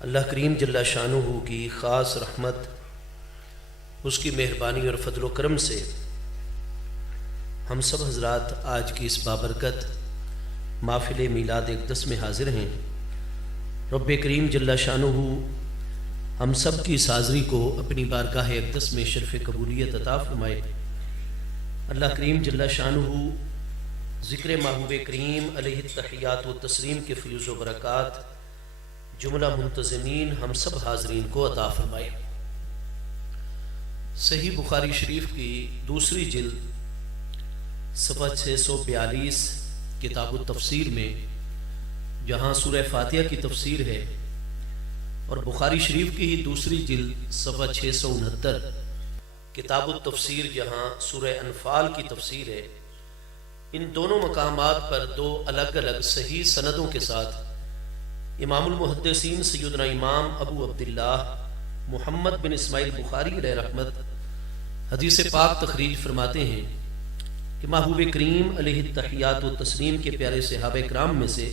اللہ کریم جل شانہ کی خاص رحمت، اس کی مہربانی اور فضل و کرم سے ہم سب حضرات آج کی اس بابرکت محفل میلاد اقدس میں حاضر ہیں۔ رب کریم جل شانہ ہم سب کی اس حاضری کو اپنی بارگاہ اقدس میں شرف قبولیت عطا فرمائے۔ اللہ کریم جل شانہ ذکر محبوب کریم علیہ التحیات و تسلیم کے فیوز و برکات جملہ منتظمین ہم سب حاضرین کو عطا فرمائے۔ صحیح بخاری شریف کی دوسری جلد صفحہ 642 کتاب التفسیر میں جہاں سورہ فاتحہ کی تفسیر ہے، اور بخاری شریف کی ہی دوسری جلد صفحہ 669 کتاب التفسیر جہاں سورہ انفال کی تفسیر ہے، ان دونوں مقامات پر دو الگ الگ صحیح سندوں کے ساتھ امام المحدثین سیدنا امام ابو عبداللہ محمد بن اسماعیل بخاری علیہ رحمت حدیث پاک تخریج فرماتے ہیں کہ محبوب کریم علیہ التحیات و تسلیم کے پیارے صحابہ کرام میں سے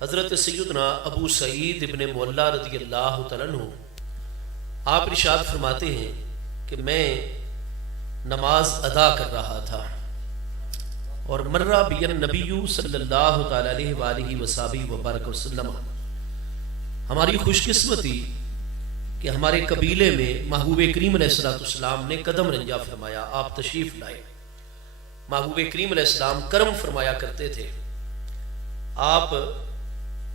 حضرت سیدنا ابو سعید ابن معلیٰ رضی اللہ تعالیٰ عنہ آپ ارشاد فرماتے ہیں کہ میں نماز ادا کر رہا تھا اور مرہ بی النبی صلی اللہ تعالیٰ علیہ وآلہ وصحبہ وبارک وسلم، ہماری خوش قسمتی کہ ہمارے قبیلے میں محبوب کریم علیہ السلام نے قدم رنجا فرمایا، آپ تشریف لائے۔ محبوب کریم علیہ السلام کرم فرمایا کرتے تھے۔ آپ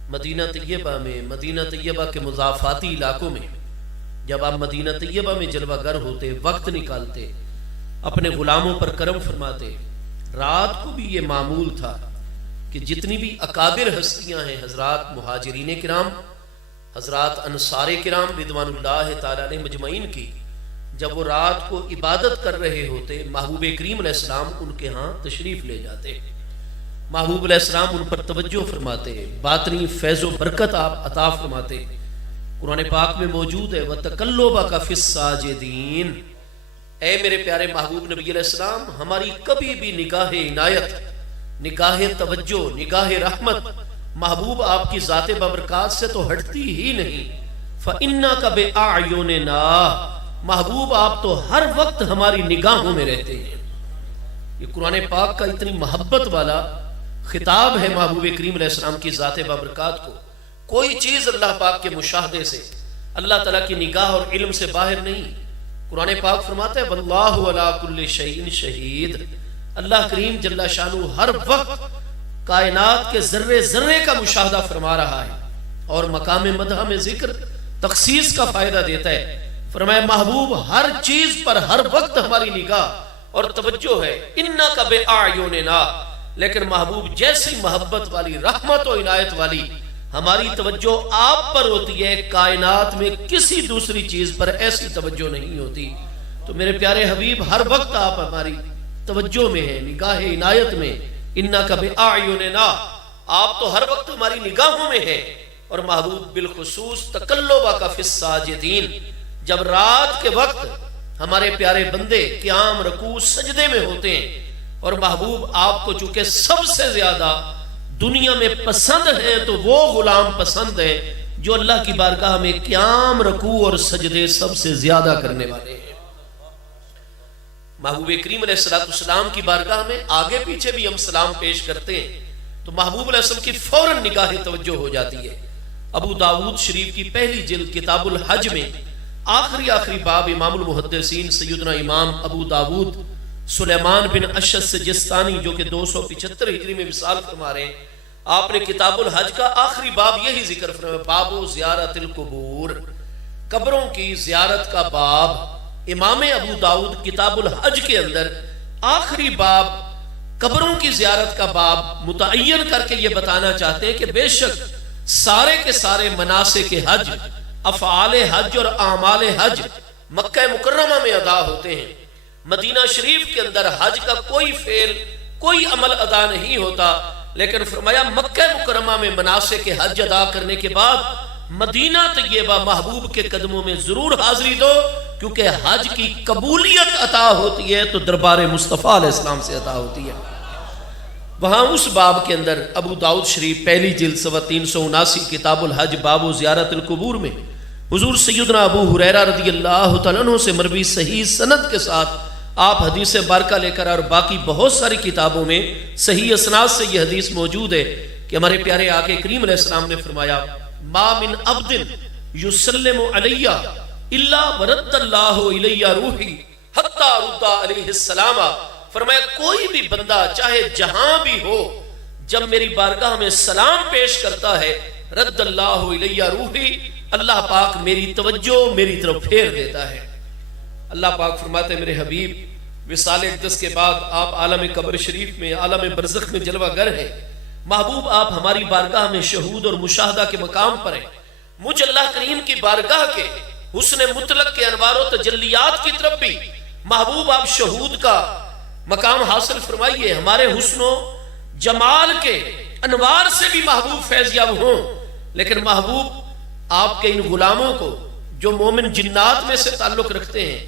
مدینہ طیبہ میں، مدینہ طیبہ کے مضافاتی علاقوں میں جب آپ مدینہ طیبہ میں جلوہ گر ہوتے، وقت نکالتے، اپنے غلاموں پر کرم فرماتے۔ رات کو بھی یہ معمول تھا کہ جتنی بھی اکابر ہستیاں ہیں، حضرات مہاجرین کرام، حضرات انصار کرام رضوان اللہ تعالی علیہ مجمعین کی، جب وہ رات کو عبادت کر رہے ہوتے، محبوب کریم علیہ السلام ان کے ہاں تشریف لے جاتے، محبوب علیہ السلام ان پر توجہ فرماتے، باطنی فیض و برکت آپ عطا فرماتے۔ قرآن پاک میں موجود ہے وَتَقَلُّبَكَ فِي السَّاجِدِينَ، اے میرے پیارے محبوب نبی علیہ السلام، ہماری کبھی بھی نگاہ عنایت، نگاہ توجہ، نگاہ رحمت محبوب آپ کی ذات بابرکات سے تو ہٹتی ہی نہیں۔ فَإِنَّكَ بِأَعْيُنِنَا، محبوب آپ تو ہر وقت ہماری نگاہوں میں رہتے ہیں۔ یہ قرآن پاک کا اتنی محبت والا خطاب ہے محبوب کریم علیہ السلام کی ذات بابرکات کو۔ کوئی چیز اللہ پاک کے مشاہدے سے، اللہ تعالیٰ کی نگاہ اور علم سے باہر نہیں۔ قرآن پاک فرماتا ہے واللہ علی کل شیء شہید، اللہ کریم جل شانہ ہر وقت کائنات کے ذرے ذرے کا مشاہدہ فرما رہا ہے، اور مقام مدح میں ذکر تخصیص کا فائدہ دیتا ہے۔ فرمایا محبوب ہر چیز پر ہر وقت ہماری نگاہ اور توجہ ہے، انک بأعیننا، لیکن محبوب جیسی محبت والی، رحمت و عنایت والی ہماری توجہ آپ پر ہوتی ہے، کائنات میں کسی دوسری چیز پر ایسی توجہ نہیں ہوتی۔ تو میرے پیارے حبیب ہر وقت آپ ہماری توجہ میں ہیں، نگاہ عنایت میں، انک بأعیننا، آپ تو ہر وقت ہماری نگاہوں میں ہیں۔ اور محبوب بالخصوص تقلبک فی الساجدین، جب رات کے وقت ہمارے پیارے بندے قیام، رکوع، سجدے میں ہوتے ہیں، اور محبوب آپ کو چونکہ سب سے زیادہ دنیا میں پسند ہے، تو وہ غلام پسند ہے جو اللہ کی بارگاہ میں قیام، رکوع اور سجدے سب سے زیادہ کرنے والے ہیں۔ محبوب کریم علیہ السلام کی بارگاہ میں آگے پیچھے بھی ہم سلام پیش کرتے ہیں تو محبوب علیہ السلام کی فوراً نگاہ توجہ ہو جاتی ہے۔ ابو داود شریف کی پہلی جلد کتاب الحج میں آخری باب امام المحدثین سیدنا امام ابو داود سلیمان بن اشعث سجستانی جو کہ 275 ہجری میں وصال فرما رہے ہیں، آپ نے کتاب الحج کا آخری باب یہی ذکر فرمایا، باب زیارت القبور، قبروں کی زیارت کا باب۔ امام ابو داود کتاب الحج کے اندر آخری باب قبروں کی زیارت کا باب متعین کر کے یہ بتانا چاہتے ہیں کہ بے شک سارے کے سارے مناسک حج، افعال حج اور اعمال حج مکہ مکرمہ میں ادا ہوتے ہیں۔ مدینہ شریف کے اندر حج کا کوئی فعل، کوئی عمل ادا نہیں ہوتا، لیکن فرمایا مکہ مکرمہ میں مناسک حج ادا کرنے کے بعد مدینہ طیبہ محبوب کے قدموں میں ضرور حاضری دو، کیونکہ حج کی قبولیت عطا ہوتی ہے تو دربار مصطفیٰ علیہ السلام سے عطا ہوتی ہے۔ وہاں اس باب کے اندر ابو داؤد شریف پہلی جلد صفحہ 379 کتاب الحج باب زیارت القبور میں حضور سیدنا ابو ہریرہ رضی اللہ تعالیٰ عنہ سے مروی صحیح سند کے ساتھ آپ حدیث بارکہ لے کر، اور باقی بہت ساری کتابوں میں صحیح اسناد سے یہ حدیث موجود ہے کہ ہمارے پیارے آقا کریم علیہ السلام نے فرمایا ما من عبد یسلم علی الا ورد اللہ الی روحی حتی رد علیہ السلام. فرمایا کوئی بھی بندہ چاہے جہاں بھی ہو جب میری بارگاہ میں سلام پیش کرتا ہے رد اللہ الی روحی، اللہ پاک میری توجہ میری طرف پھیر دیتا ہے. اللہ پاک فرماتے ہیں میرے حبیب وصال اقدس کے بعد آپ عالم قبر شریف میں عالم برزخ میں جلوہ گر ہیں. محبوب آپ ہماری بارگاہ میں شہود اور مشاہدہ کے مقام پر ہیں. مجھ اللہ کریم کی بارگاہ کے حسن مطلق کے انوار و تجلیات کی طرف بھی محبوب آپ شہود کا مقام حاصل فرمائیے. ہمارے حسن و جمال کے انوار سے بھی محبوب فیض یاب ہوں، لیکن محبوب آپ کے ان غلاموں کو جو مومن جنات میں سے تعلق رکھتے ہیں،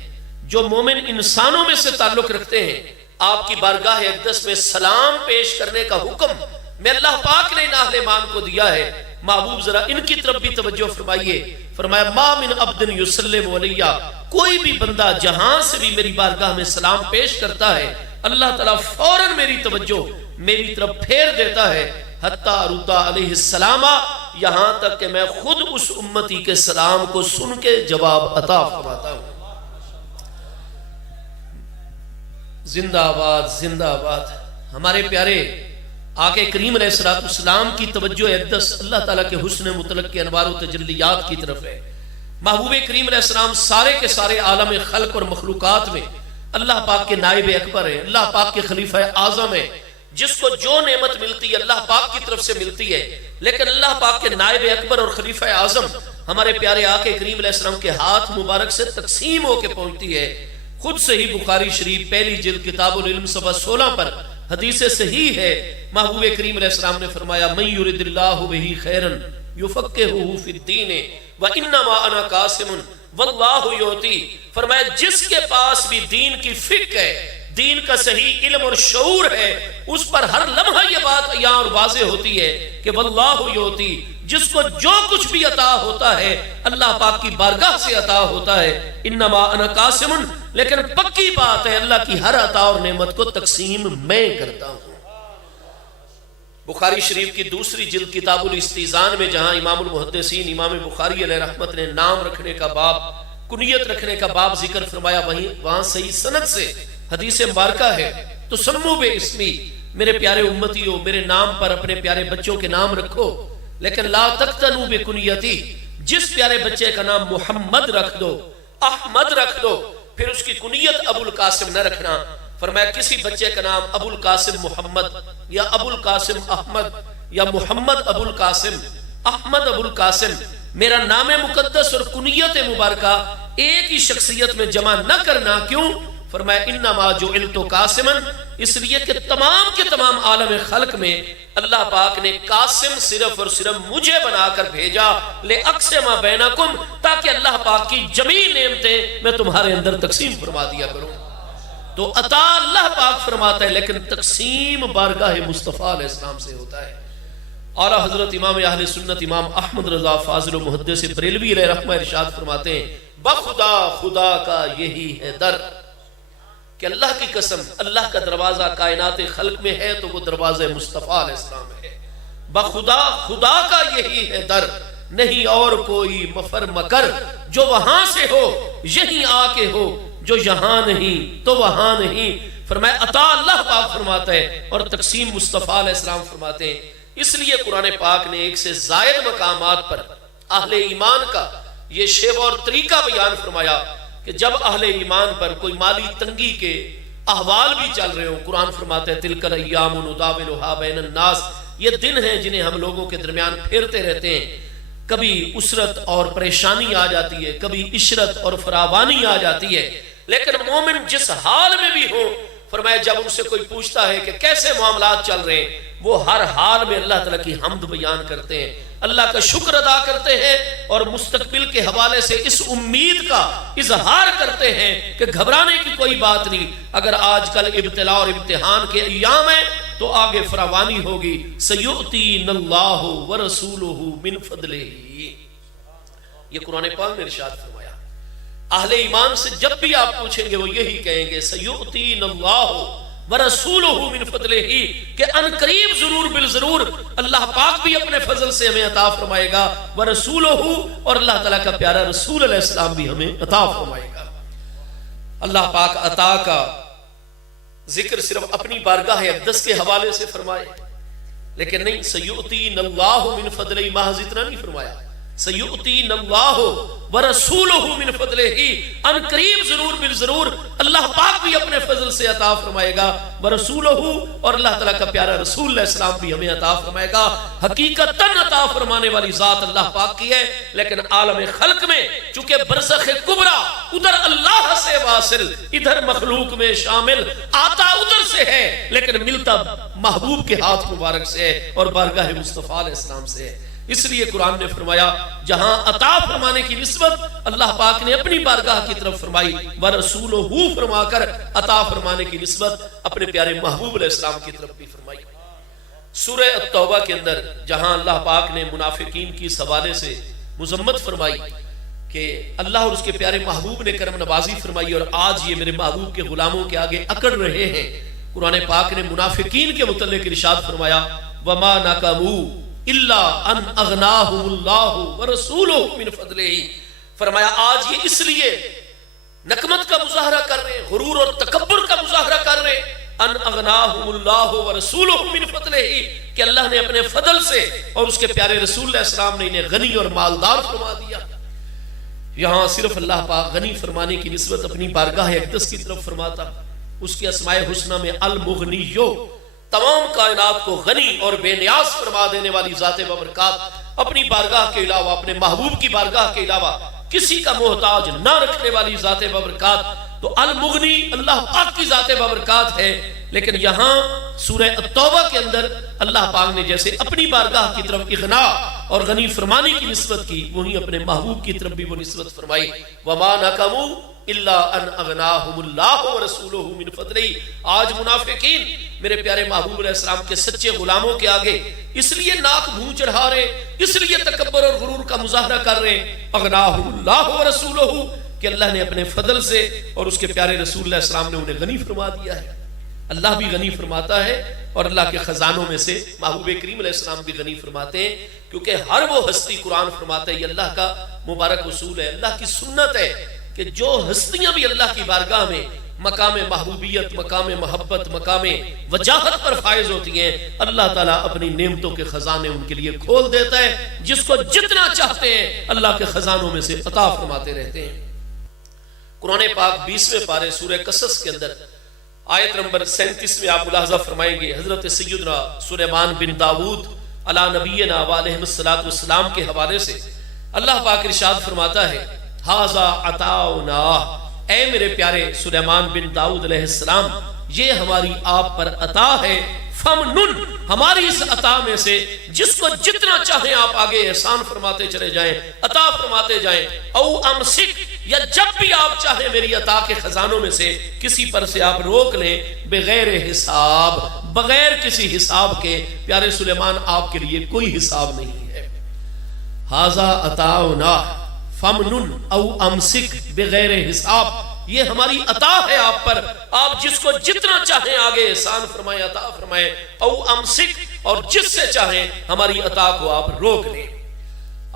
جو مومن انسانوں میں سے تعلق رکھتے ہیں، آپ کی بارگاہ اقدس میں سلام پیش کرنے کا حکم میں اللہ پاک نے ان اہل ایمان کو دیا ہے. محبوب ذرا ان کی طرف بھی توجہ فرمائیے. فرمایا ما من عبد یسلم علی، کوئی بھی بندہ جہاں سے بھی میری بارگاہ میں سلام پیش کرتا ہے اللہ تعالیٰ فوراً میری توجہ میری طرف پھیر دیتا ہے حتی رد علیہ السلام، یہاں تک کہ میں خود اس امتی کے سلام کو سن کے جواب عطا فرماتا ہوں. زندہ آباد زندہ آباد. ہمارے پیارے آقا کریم علیہ السلام کی توجہ اقدس اللہ تعالیٰ کے حسن مطلق کے انوار و تجلیات کی طرف ہے. محبوب کریم علیہ السلام سارے کے سارے عالم خلق اور مخلوقات میں اللہ پاک کے نائب اکبر ہے، اللہ پاک کے خلیفہ اعظم ہے. جس کو جو نعمت ملتی ہے اللہ پاک کی طرف سے ملتی ہے، لیکن اللہ پاک کے نائب اکبر اور خلیفہ اعظم ہمارے پیارے آقا کریم علیہ السلام کے ہاتھ مبارک سے تقسیم ہو کے پہنچتی ہے. خود صحیح بخاری شریف پہلی جلد کتاب العلم صفحہ 16 پر حدیث صحیح ہے. محبوب کریم علیہ السلام نے فرمایا من یرد اللہ بہ خیرا یفقہہ فی الدین وانما انا قاسم واللہ یعطی. فرمایا جس کے پاس بھی دین کی فکر ہے، دین کا صحیح علم اور شعور ہے، اس پر ہر لمحہ یہ بات عیاں اور واضح ہوتی ہے کہ واللہ یعطی، جس کو جو کچھ بھی عطا ہوتا ہے اللہ پاک کی بارگاہ سے عطا ہوتا ہے. انما انا قاسم، لیکن پکی بات ہے اللہ کی ہر عطا اور نعمت کو تقسیم میں کرتا ہوں. بخاری شریف کی دوسری جلد کتاب الاستیزان میں جہاں امام المحدثین امام بخاری علیہ رحمت نے نام رکھنے کا باب، کنیت رکھنے کا باب ذکر فرمایا، وہاں صحیح سند سے حدیث مبارکہ ہے تو سمو بے اسمی، میرے پیارے امتیوں میرے نام پر اپنے پیارے بچوں کے نام رکھو، لیکن لا تقتنو بے کنیتی، جس پیارے بچے کا نام محمد رکھ دو، احمد رکھ دو، پھر اس کی کنیت ابو القاسم نہ رکھنا. فرمایا کسی بچے کا نام ابو القاسم محمد یا ابو القاسم احمد یا محمد ابو القاسم احمد ابو القاسم، میرا نام مقدس اور کنیت مبارکہ ایک ہی شخصیت میں جمع نہ کرنا. کیوں؟ فرمایا انما جعلت قاسما، اس لیے کہ تمام کے تمام عالم خلق میں اللہ پاک نے قاسم صرف اور صرف مجھے بنا کر بھیجا لأقسم بینکم، تاکہ اللہ پاک کی جمیع نعمتیں میں تمہارے اندر تقسیم فرما دیا کروں. تو عطا اللہ پاک فرماتا ہے لیکن تقسیم بارگاہ مصطفیٰ علیہ السلام سے ہوتا ہے. اعلیٰ حضرت امام اہل سنت امام احمد رضا فاضل و محدث بریلوی علیہ رحمہ ارشاد فرماتے ہیں بخدا خدا کا یہی ہے در، کہ اللہ کی قسم اللہ کا دروازہ کائنات خلق میں ہے تو وہ دروازہ مصطفیٰ علیہ السلام ہے. بخدا خدا کا یہی ہے در، نہیں اور کوئی مفر مکر، جو وہاں سے ہو یہیں آ کے ہو، جو یہاں نہیں تو وہاں نہیں. فرمایا عطا اللہ پاک فرماتا ہے اور تقسیم مصطفیٰ علیہ السلام فرماتے ہیں. اس لیے قرآن پاک نے ایک سے زائد مقامات پر اہل ایمان کا یہ شیوہ اور طریقہ بیان فرمایا کہ جب اہل ایمان پر کوئی مالی تنگی کے احوال بھی چل رہے ہوں، قرآن فرماتا ہے تلک الایام نداولھا بین الناس، یہ دن ہیں جنہیں ہم لوگوں کے درمیان پھیرتے رہتے ہیں. کبھی اسرت اور پریشانی آ جاتی ہے، کبھی عشرت اور فراوانی آ جاتی ہے، لیکن مومن جس حال میں بھی ہو، فرمایا جب ان سے کوئی پوچھتا ہے کہ کیسے معاملات چل رہے ہیں، وہ ہر حال میں اللہ تعالیٰ کی حمد بیان کرتے ہیں، اللہ کا شکر ادا کرتے ہیں اور مستقبل کے حوالے سے اس امید کا اظہار کرتے ہیں کہ گھبرانے کی کوئی بات نہیں. اگر آج کل ابتلا اور امتحان کے ایام ہیں تو آگے فراوانی ہوگی. سیؤتین اللہ ورسولہ من فضلہ. یہ قرآن پاک میں ارشاد فرمایا. اہل ایمان سے جب بھی آپ پوچھیں گے وہ یہی کہیں گے سیؤتین اللہ ورسولہ من فضلہ، کہ ان قریب ضرور بالضرور اللہ پاک بھی اپنے فضل سے ہمیں عطا فرمائے گا. ورسولہ، اور اللہ تعالیٰ کا پیارا رسول علیہ السلام بھی ہمیں عطا فرمائے گا. اللہ پاک عطا کا ذکر صرف اپنی بارگاہ اقدس کے حوالے سے فرمائے، لیکن نہیں، سیؤتین اللہ من فضلہ محض اتنا نہیں فرمایا. سیؤتین اللہ ورسولہ من فضلہ، ان قریب ضرور بالضرور اللہ پاک بھی اپنے فضل سے عطا فرمائے گا. ورسولہ، اور اللہ تعالیٰ کا پیارا رسول علیہ السلام بھی ہمیں عطا فرمائے گا. حقیقتاً عطا فرمانے والی ذات اللہ پاک کی ہے، لیکن عالم خلق میں چونکہ برزخ کبریٰ ادھر اللہ سے واصل ادھر مخلوق میں شامل، آتا ادھر سے ہے لیکن ملتا محبوب کے ہاتھ مبارک سے ہے اور بارگاہ مصطفیٰ علیہ السلام سے ہے. اس لیے قرآن نے فرمایا جہاں عطا فرمانے کی نسبت اللہ پاک نے اپنی بارگاہ کی طرف فرمائی، وَرَسُولُهُ فرما کر عطا فرمانے کی نسبت اپنے پیارے محبوب علیہ السلام کی طرف بھی فرمائی. سورہ التوبہ کے اندر جہاں اللہ پاک نے منافقین کی اس حوالے سے مذمت فرمائی کہ اللہ اور اس کے پیارے محبوب نے کرم نوازی فرمائی اور آج یہ میرے محبوب کے غلاموں کے آگے اکڑ رہے ہیں، قرآن پاک نے منافقین کے متعلق ارشاد فرمایا وَمَا نَقَمُوا الا ان اغناہم اللہ ورسولہ من فضلہ. فرمایا آج یہ اس لیے نقمت کا مظاہرہ کر رہے ہیں، غرور اور تکبر کا مظاہرہ کر رہے ہیں، ان اغناہم اللہ ورسولہ من فضلہ، کہ اللہ نے اپنے فضل سے اور اس کے پیارے رسول علیہ السلام نے انہیں غنی اور مالدار فرما دیا. یہاں صرف اللہ پاک غنی فرمانے کی نسبت اپنی بارگاہ اقدس کی طرف فرماتا. اس کے اسماء حسنہ میں المغنیو، تمام کائنات کو غنی اور بے نیاز فرما دینے والی ذات بابرکات، اپنی بارگاہ کے علاوہ اپنے محبوب کی بارگاہ کے علاوہ کسی کا محتاج نہ رکھنے والی ذات بابرکات، تو المغنی اللہ پاک کی ذات بابرکات ہے. لیکن یہاں سورہ التوبہ کے اندر اللہ پاک نے جیسے اپنی بارگاہ کی طرف اغنا اور غنی فرمانے کی نسبت کی، وہیں اپنے محبوب کی طرف بھی وہ نسبت فرمائی وَمَا نَقَمُوا الا ان اغناہم اللہ ورسولہ من فضلہ. آج منافقین میرے پیارے محبوب علیہ السلام کے سچے غلاموں کے آگے اس لیے ناک منہ چڑھا رہے، اس لیے تکبر اور غرور کا مظاہرہ کر رہے ہیں اغناہم اللہ ورسولہ، کہ اللہ نے اپنے فضل سے اور اس کے پیارے رسول اللہ علیہ السلام نے انہیں غنی فرما دیا ہے. اللہ بھی غنی فرماتا ہے اور اللہ کے خزانوں میں سے محبوب کریم علیہ السلام بھی غنی فرماتے ہیں، کیونکہ ہر وہ ہستی قرآن فرماتا ہے یہ اللہ کا مبارک اصول ہے، اللہ کی سنت ہے کہ جو ہستیاں بھی اللہ کی بارگاہ میں مقام محبوبیت، مقام محبت، مقام وجاہت پر فائز ہوتی ہیں، اللہ تعالیٰ اپنی نعمتوں کے خزانے ان کے لیے کھول دیتا ہے. جس کو جتنا چاہتے ہیں اللہ کے خزانوں میں سے عطا فرماتے رہتے ہیں. قرآن پاک 20ویں پارے سورہ قصص کے اندر آیت نمبر 37 میں آپ ملاحظہ فرمائیں گے حضرت سیدنا سلیمان بن داؤد علی نبینا علیہ السلام کے حوالے سے اللہ پاک ارشاد فرماتا ہے ھذا عطاؤنا، اے میرے پیارے سلیمان بن داؤد علیہ السلام یہ ہماری آپ پر عطا ہے. فمنن، ہماری اس عطا میں سے جس کو جتنا چاہیں آپ آگے احسان فرماتے چلے جائیں، عطا فرماتے جائیں. او امسک، یا جب بھی آپ چاہیں میری عطا کے خزانوں میں سے کسی پر سے آپ روک لیں، بغیر حساب، بغیر کسی حساب کے. پیارے سلیمان آپ کے لیے کوئی حساب نہیں ہے. ھذا عطاؤنا فمنن او امسک بغیر حساب، یہ ہماری عطا ہے آپ پر، آپ جس کو جتنا چاہیں آگے احسان فرمائیں، عطا فرمائیں. او امسک، اور جس سے چاہیں ہماری عطا کو آپ روک لیں.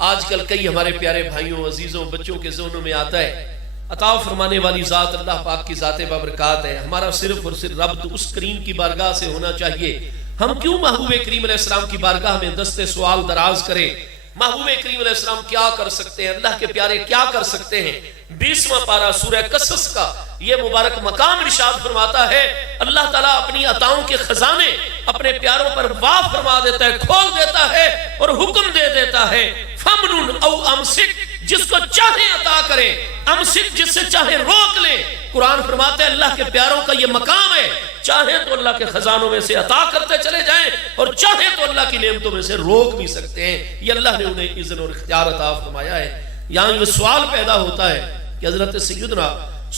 آج کل کئی ہمارے پیارے بھائیوں، عزیزوں، بچوں کے ذہنوں میں آتا ہے عطا فرمانے والی ذات اللہ پاک کی ذات بابرکات ہے، ہمارا صرف اور صرف ربط اس کریم کی بارگاہ سے ہونا چاہیے. ہم کیوں محبوب کریم علیہ السلام کی بارگاہ میں دست سوال دراز کریں؟ محبوب کریم علیہ السلام کیا کر سکتے ہیں، اللہ کے پیارے کیا کر سکتے ہیں؟ 20واں پارہ سورہ قصص کا یہ مبارک مقام ارشاد فرماتا ہے اللہ تعالیٰ اپنی عطاؤں کے خزانے اپنے پیاروں پر واف فرما دیتا ہے، کھول دیتا ہے اور حکم دے دیتا ہے فمنن او امسک، جس کو چاہے عطا کریں، امسک جس سے چاہے روک لیں. قرآن فرماتا ہے اللہ کے پیاروں کا یہ مقام ہے، چاہے تو اللہ کے خزانوں میں سے عطا کرتے چلے جائیں اور چاہے تو اللہ کی نعمتوں میں سے روک بھی سکتے ہیں. یہ اللہ نے انہیں اذن اور اختیار عطا فرمایا ہے. یہاں یہ سوال پیدا ہوتا ہے کہ حضرت سیدنا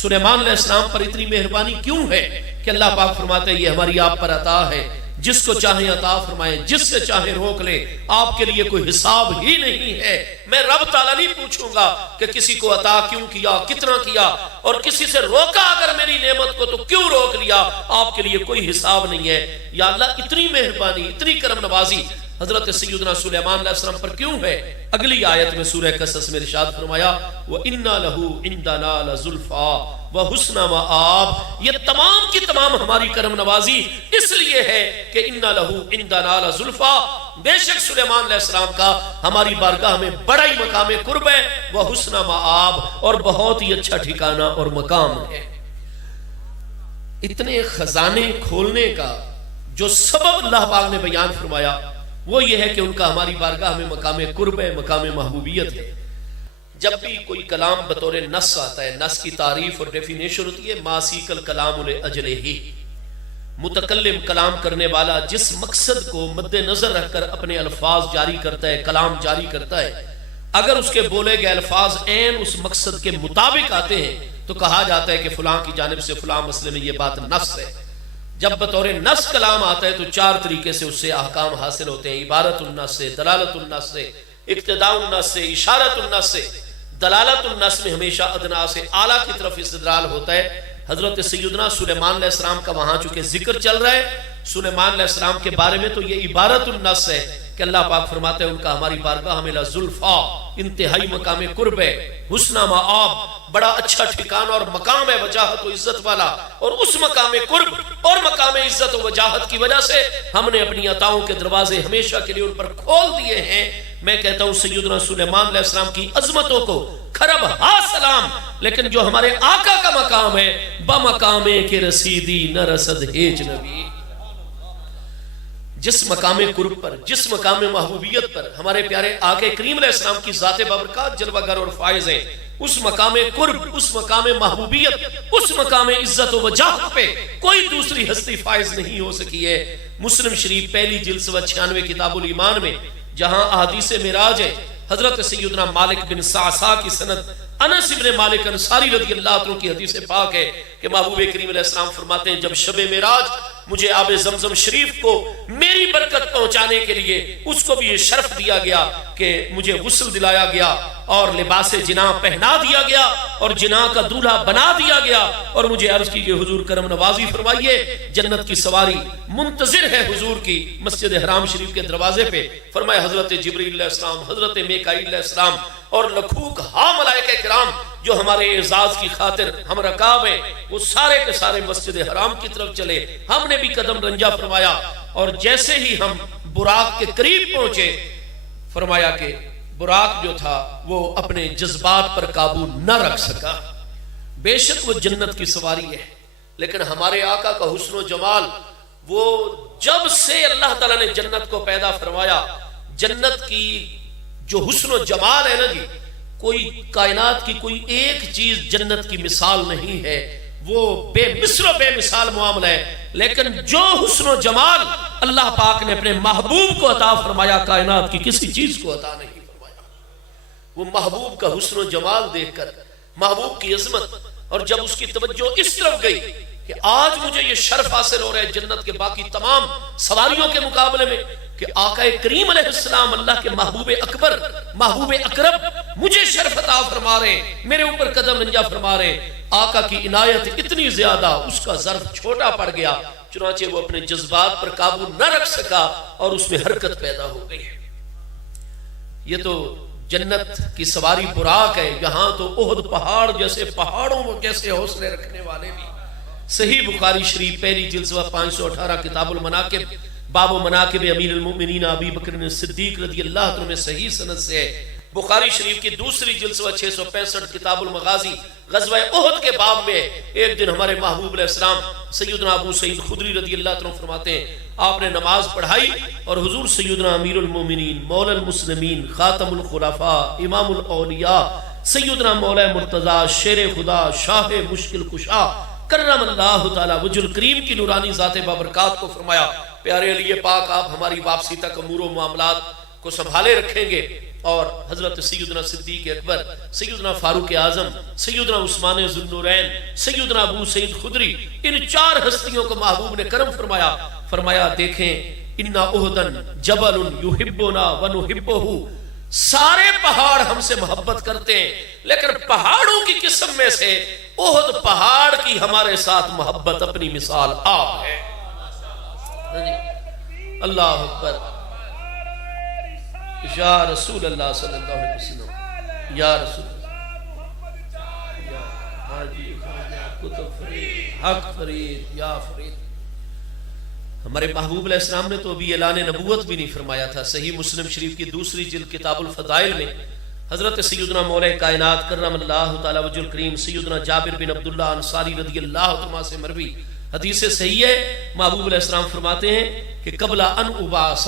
سلیمان علیہ السلام پر اتنی مہربانی کیوں ہے کہ اللہ پاک فرماتے ہیں یہ ہماری آپ پر عطا ہے. جس کو چاہیں عطا فرمائیں، جس سے چاہیں روک لیں، آپ کے لیے کوئی حساب ہی نہیں ہے۔ میں رب تعالیٰ نہیں پوچھوں گا کہ کسی کو عطا کیوں کیا، کتنا کیا، اور کسی سے روکا اگر میری نعمت کو تو کیوں روک لیا، آپ کے لیے کوئی حساب نہیں ہے۔ یا اللہ اتنی مہربانی، اتنی کرم نوازی حضرت سیدنا سلیمان علیہ السلام پر کیوں ہے؟ اگلی آیت میں سورہ قصص میں ارشاد فرمایا وَإِنَّا لَهُ عِنْدَنَا لَزُلْفَىٰ وَحُسْنَ مَآبٍ۔ یہ تمام کی تمام ہماری کرم نوازی اس لیے ہے کہ اِنَّا لَهُ عِنْدَنَا لَزُلْفَىٰ، بے شک سلیمان علیہ السلام کا ہماری بارگاہ میں بڑا ہی مقام قرب ہے، وَحُسْنَ مَآبٍ، اور بہت ہی اچھا ٹھکانہ اور مقام ہے۔ اتنے خزانے کھولنے کا جو سبب اللہ پاک نے بیان فرمایا وہ یہ ہے کہ ان کا ہماری بارگاہ میں مقام قرب ہے، مقام محبوبیت ہے۔ جب بھی کوئی کلام بطور نص آتا ہے، نص کی تعریف اور ڈیفینیشن ہوتی ہے ما سیق الکلام لأجلہ، متکلم کلام کرنے والا جس مقصد کو مد نظر رکھ کر اپنے الفاظ جاری کرتا ہے، کلام جاری کرتا ہے، اگر اس کے بولے گئے الفاظ عین اس مقصد کے مطابق آتے ہیں تو کہا جاتا ہے کہ فلاں کی جانب سے فلاں مسئلے میں یہ بات نص ہے۔ جب بطور نص کلام آتا ہے تو چار طریقے سے اس سے احکام حاصل ہوتے ہیں، عبارت النص سے، دلالت النص سے، اقتداء النص سے، اشارت النص سے۔ دلالت النص میں ہمیشہ ادنا سے اعلیٰ کی طرف استدلال ہوتا ہے۔ حضرت سیدنا سلیمان علیہ السلام کا وہاں چونکہ ذکر چل رہا ہے سلیمان علیہ السلام کے بارے میں، تو یہ عبارت النص ہے کہ اللہ پاک فرماتے ہیں ان کا ہماری بارگاہ میں لزلفا، انتہائی مقام قرب ہے، حسن مآب، بڑا اچھا ٹھکانہ اور مقام ہے وجاہت و عزت والا۔ اور اس مقام قرب اور مقام عزت و وجاہت کی وجہ سے ہم نے اپنی عطاؤں کے دروازے ہمیشہ کے لیے ان پر کھول دیے ہیں۔ میں کہتا ہوں سیدنا سلیمان علیہ السلام کی عظمتوں کو خرب ہا سلام، لیکن جو ہمارے آقا کا مقام ہے بمقامے کے رسیدی نہ رسد ہیچ نبی، جس مقام قرب پر، جس مقام محبوبیت پر ہمارے پیارے آقا کریم علیہ السلام کی ذات بابرکات جلوہ گر اور فائز ہیں، اس مقام قرب، اس مقام محبوبیت، اس مقام عزت و وجاہت پہ کوئی دوسری ہستی فائز نہیں ہو سکی ہے۔ مسلم شریف پہلی جلد 96 کتاب الایمان میں جہاں احادیث معراج ہے، حضرت سیدنا مالک بن صعصع کی سند انس بن مالک انصاری رضی اللہ عنہ کی حدیث پاک ہے کہ محبوب کریم علیہ السلام فرماتے ہیں جب شب معراج مجھے آب زمزم شریف کو میری برکت پہنچانے کے لیے اس کو بھی یہ شرف دیا گیا کہ مجھے غسل دلایا گیا اور لباس جناح پہنا دیا گیا اور جناح کا دولہا بنا دیا گیا، اور مجھے عرض کی کہ حضور کرم نوازی فرمائیے، جنت کی سواری منتظر ہے حضور کی مسجد حرام شریف کے دروازے پہ۔ فرمایا حضرت جبریل علیہ السلام، حضرت میکائیل علیہ السلام اور لکھوک ہاں ملائکہ کرام جو ہمارے اعزاز کی خاطر ہم رکاب ہیں، وہ سارے کے سارے مسجد حرام کی طرف چلے۔ ہم نے بھی قدم رنجا فرمایا، اور جیسے ہی ہم براق کے قریب پہنچے فرمایا کہ براق جو تھا وہ اپنے جذبات پر قابو نہ رکھ سکا۔ بے شک وہ جنت کی سواری ہے، لیکن ہمارے آقا کا حسن و جمال، وہ جب سے اللہ تعالیٰ نے جنت کو پیدا فرمایا، جنت کی جو حسن و جمال ہے نا جی، کوئی کائنات کی کوئی ایک چیز جنت کی مثال نہیں ہے، وہ بے مثل و بے مثال معاملہ ہے۔ لیکن جو حسن و جمال اللہ پاک نے اپنے محبوب کو عطا فرمایا کائنات کی کسی چیز کو عطا نہیں فرمایا۔ وہ محبوب کا حسن و جمال دیکھ کر، محبوب کی عظمت، اور جب اس کی توجہ اس طرف گئی کہ آج مجھے یہ شرف حاصل ہو رہا ہے جنت کے باقی تمام سواریوں کے مقابلے میں کہ آقا کریم علیہ السلام اللہ کے محبوب اکبر، محبوب اکرم مجھے شرف عطا فرما رہے ہیں، میرے اوپر قدم رنجا فرما رہے ہیں۔ آقا کی عنایت اتنی زیادہ، اس کا ظرف چھوٹا پڑ گیا، چنانچہ وہ اپنے جذبات پر قابو نہ رکھ سکا اور اس میں حرکت پیدا ہو گئی۔ یہ تو جنت کی سواری براق ہے، یہاں تو احد پہاڑ جیسے پہاڑوں جیسے حوصلے رکھنے والے بھی۔ صحیح بخاری شریف پہلی جلد 518 کتاب المناقب باب و مناقب امیر المؤمنین ابی بکر صدیق رضی اللہ عنہ میں صحیح سند سے ہے۔ بخاری شریف کی دوسری جلد 665 کتاب المغازی غزوہ احد کے باب میں ایک دن ہمارے محبوب علیہ السلام سیدنا ابو سعید خدری رضی اللہ عنہ فرماتے ہیں آپ نے نماز پڑھائی اور حضور سیدنا امیر المومنین مولا المسلمین خاتم الخلفاء امام الاولیاء سیدنا مولا مرتضی شیر خدا شاہ مشکل کشا کرم اللہ تعالی وجہ الکریم کی نورانی ذات بابرکات کو فرمایا پیارے علی پاک آپ ہماری واپسی تک امور و معاملات کو سنبھالے رکھیں گے، اور حضرت سیدنا صدیق اکبر، سیدنا فاروق اعظم، سیدنا عثمان ذو النورین، سیدنا ابو سعید خدری، ان 4 ہستیوں کو محبوب نے کرم فرمایا. فرمایا دیکھیں انا احدن جبل یحبنا ونحبہ، سارے پہاڑ ہم سے محبت کرتے ہیں لیکن پہاڑوں کی قسم میں سے احد پہاڑ کی ہمارے ساتھ محبت اپنی مثال آپ ہے. اللہ اکبر. یا رسول اللہ صلی اللہ علیہ وسلم، یا رسول اللہ، یا حاجی کتب فرید، حق فرید، یا فرید. ہمارے محبوب علیہ السلام نے تو ابھی اعلان نبوت بھی نہیں فرمایا تھا. صحیح مسلم شریف کی دوسری جلد کتاب الفضائل میں حضرت سیدنا مولا کائنات کرم اللہ تعالی وجہ الکریم سیدنا جابر بن عبداللہ انصاری رضی اللہ عنہ سے مروی حدیث صحیح ہے. محبوب علیہ السلام فرماتے ہیں کہ قبل ان ابعث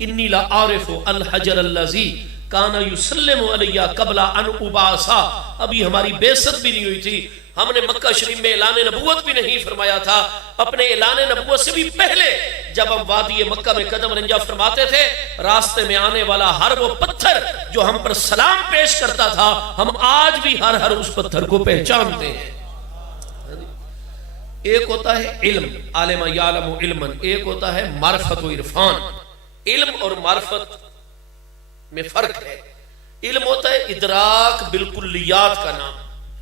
انی لا اعرف الحجر الذی کان یسلم علی قبل ان ابعث. ابھی ہماری بعثت بھی نہیں ہوئی تھی، ہم نے مکہ شریف میں اعلان نبوت بھی نہیں فرمایا تھا. اپنے اعلان نبوت سے بھی پہلے جب ہم وادی مکہ میں قدم رنجہ فرماتے تھے، راستے میں آنے والا ہر وہ پتھر جو ہم پر سلام پیش کرتا تھا، ہم آج بھی ہر اس پتھر کو پہچانتے ہیں. ایک ہوتا ہے علم، عالم یعلم علما، ایک ہوتا ہے معرفت و عرفان. علم اور معرفت میں فرق ہے. علم ہوتا ہے ادراک بالکلیات کا نام،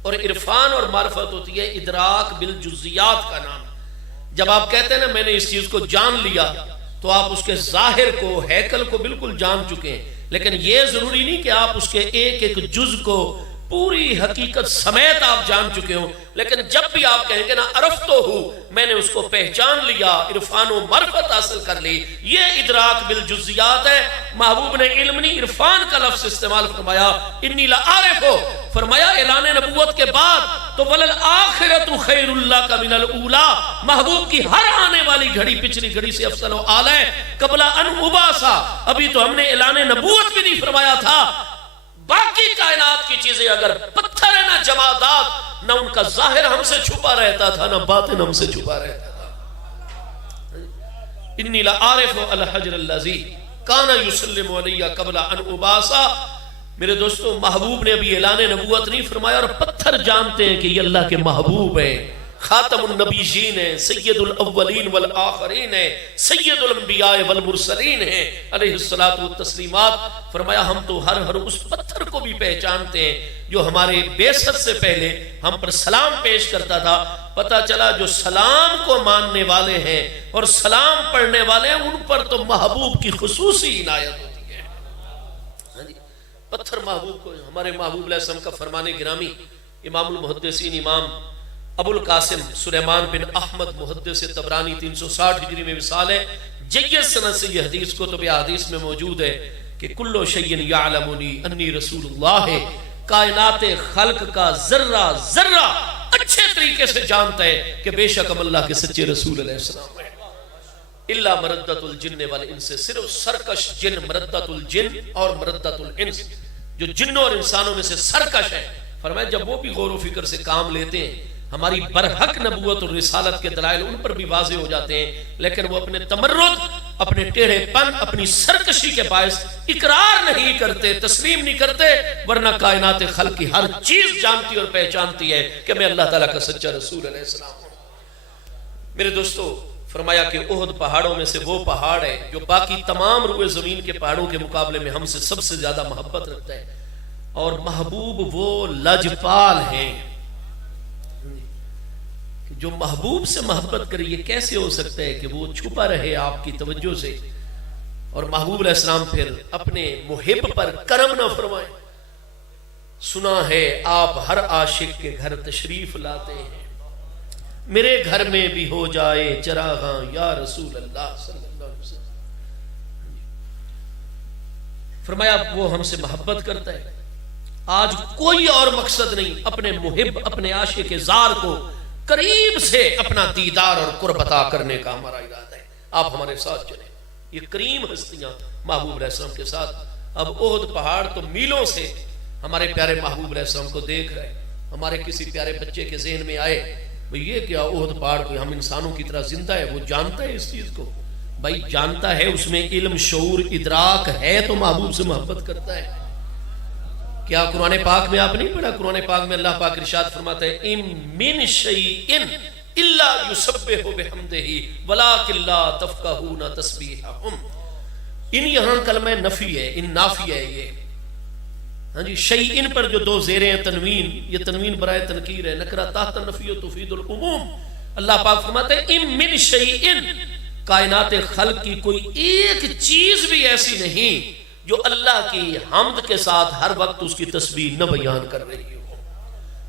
اور عرفان اور معرفت ہوتی ہے ادراک بالجزیات کا نام. جب آپ کہتے ہیں نا میں نے اس چیز کو جان لیا، تو آپ اس کے ظاہر کو، ہیکل کو بالکل جان چکے ہیں، لیکن یہ ضروری نہیں کہ آپ اس کے ایک ایک جز کو پوری حقیقت سمیت آپ جان چکے ہوں. لیکن جب بھی آپ کہیں گے نا عرفتو ہوں، میں نے اس کو پہچان لیا، عرفان و معرفت حاصل کر لی، یہ ادراک بالجزیات ہے. محبوب نے علم نہیں عرفان کا لفظ استعمال فرمایا. انی لعارف، فرمایا اعلان نبوت کے بعد تو وللآخرۃ خیر اللہ کا من الاولی، محبوب کی ہر آنے والی گھڑی پچھلی گھڑی سے افضل و اعلی ہے. قبل ان ابعث، ابھی تو ہم نے اعلان نبوت بھی نہیں فرمایا تھا. باقی کائنات کی چیزیں اگر پتھر ہے نہ جمادات، نہ ان کا ظاہر ہم سے چھپا رہتا تھا نہ باطن ہم سے چھپا رہتا تھا. انی لعارف الحجر الذی کان یسلم علی قبل ان ابعث. میرے دوستو، محبوب نے ابھی اعلان نبوت نہیں فرمایا اور پتھر جانتے ہیں کہ یہ اللہ کے محبوب ہیں، خاتم النبیین ہیں، سید الاولین والآخرین ہیں، سید الانبیاء والمرسلین ہیں علیہ الصلاۃ والتسلیمات. فرمایا ہم تو ہر اس پتھر کو بھی پہچانتے ہیں جو ہمارے بعثت سے پہلے ہم پر سلام پیش کرتا تھا. پتہ چلا جو سلام کو ماننے والے ہیں اور سلام پڑھنے والے ہیں، ان پر تو محبوب کی خصوصی عنایت ہوتی ہے. پتھر محبوب کو، ہمارے محبوب علیہ السلام کا فرمان گرامی امام المحدثین امام ابو القاسم سلیمان بن احمد محدث طبرانی 360 ہجری میں وصال ہے. جید سند سے یہ حدیث کتب احادیث میں موجود ہے کہ کل شیء یعلمنی انی رسول اللہ، کائنات خلق کا ذرہ ذرہ اچھے طریقے سے جانتا ہے کہ بے شک ہم اللہ کے سچے رسول علیہ السلام ہیں. الا مردۃ الجن والانس، صرف سرکش جن، مردۃ الجن اور مردۃ الانس، جو جنوں اور انسانوں میں سے سرکش ہیں. فرمایا جب وہ بھی غور و فکر سے کام لیتے ہیں، ہماری برحق نبوت اور رسالت کے دلائل ان پر بھی واضح ہو جاتے ہیں، لیکن وہ اپنے تمرد، اپنے ٹیڑھے پن، اپنی سرکشی کے باعث اقرار نہیں کرتے، تسلیم نہیں کرتے. ورنہ کائنات خلق کی ہر چیز جانتی اور پہچانتی ہے کہ میں اللہ تعالیٰ کا سچا رسول علیہ السلام ہوں. میرے دوستو، فرمایا کہ احد پہاڑوں میں سے وہ پہاڑ ہے جو باقی تمام روئے زمین کے پہاڑوں کے مقابلے میں ہم سے سب سے زیادہ محبت رکھتا ہے. اور محبوب وہ لجپال ہیں. جو محبوب سے محبت کرے، یہ کیسے ہو سکتا ہے کہ وہ چھپا رہے آپ کی توجہ سے؟ اور محبوب علیہ السلام پھر اپنے محب پر کرم نہ فرمائیں. سنا ہے آپ ہر عاشق کے گھر تشریف لاتے ہیں، میرے گھر میں بھی ہو جائے چراغاں یا رسول اللہ صلی اللہ علیہ وسلم. فرمایا وہ ہم سے محبت کرتا ہے. آج کوئی اور مقصد نہیں، اپنے محب، اپنے عاشق زار کو قریب سے اپنا دیدار اور قرب عطا کرنے کا ہمارا ارادہ ہے. آپ ہمارے ساتھ چلیں. یہ کریم ہستیاں محبوب علیہ السلام کے ساتھ. اب احد پہاڑ تو میلوں سے ہمارے پیارے محبوب علیہ السلام کو دیکھ رہے. ہمارے کسی پیارے بچے کے ذہن میں آئے بھئی یہ کیا احد پہاڑ کوئی ہم انسانوں کی طرح زندہ ہے؟ وہ جانتا ہے اس چیز کو. بھائی جانتا ہے، اس میں علم، شعور، ادراک ہے تو محبوب سے محبت کرتا ہے. کیا قرآن پاک میں آپ نہیں پڑھا؟ قرآن پاک میں اللہ پاک ارشاد فرماتا ہے ان من شیئن الا یسبح بحمدہ ولکن لا تفقہون تسبیحہم۔ ان یہاں کلمہ نفی ہے، ان نافی ہے یہ، ہاں جی، شیئن پر جو دو زیریں ہیں تنوین، یہ تنوین برائے تنکیر ہے، نکرہ تحت نفی و تفید العموم۔ اللہ پاک فرماتا ہے ان من شیئن، کائنات خلق کی کوئی ایک چیز بھی ایسی نہیں جو اللہ کی حمد کے ساتھ ہر وقت اس کی تسبیح نہ بیان کر رہی ہو۔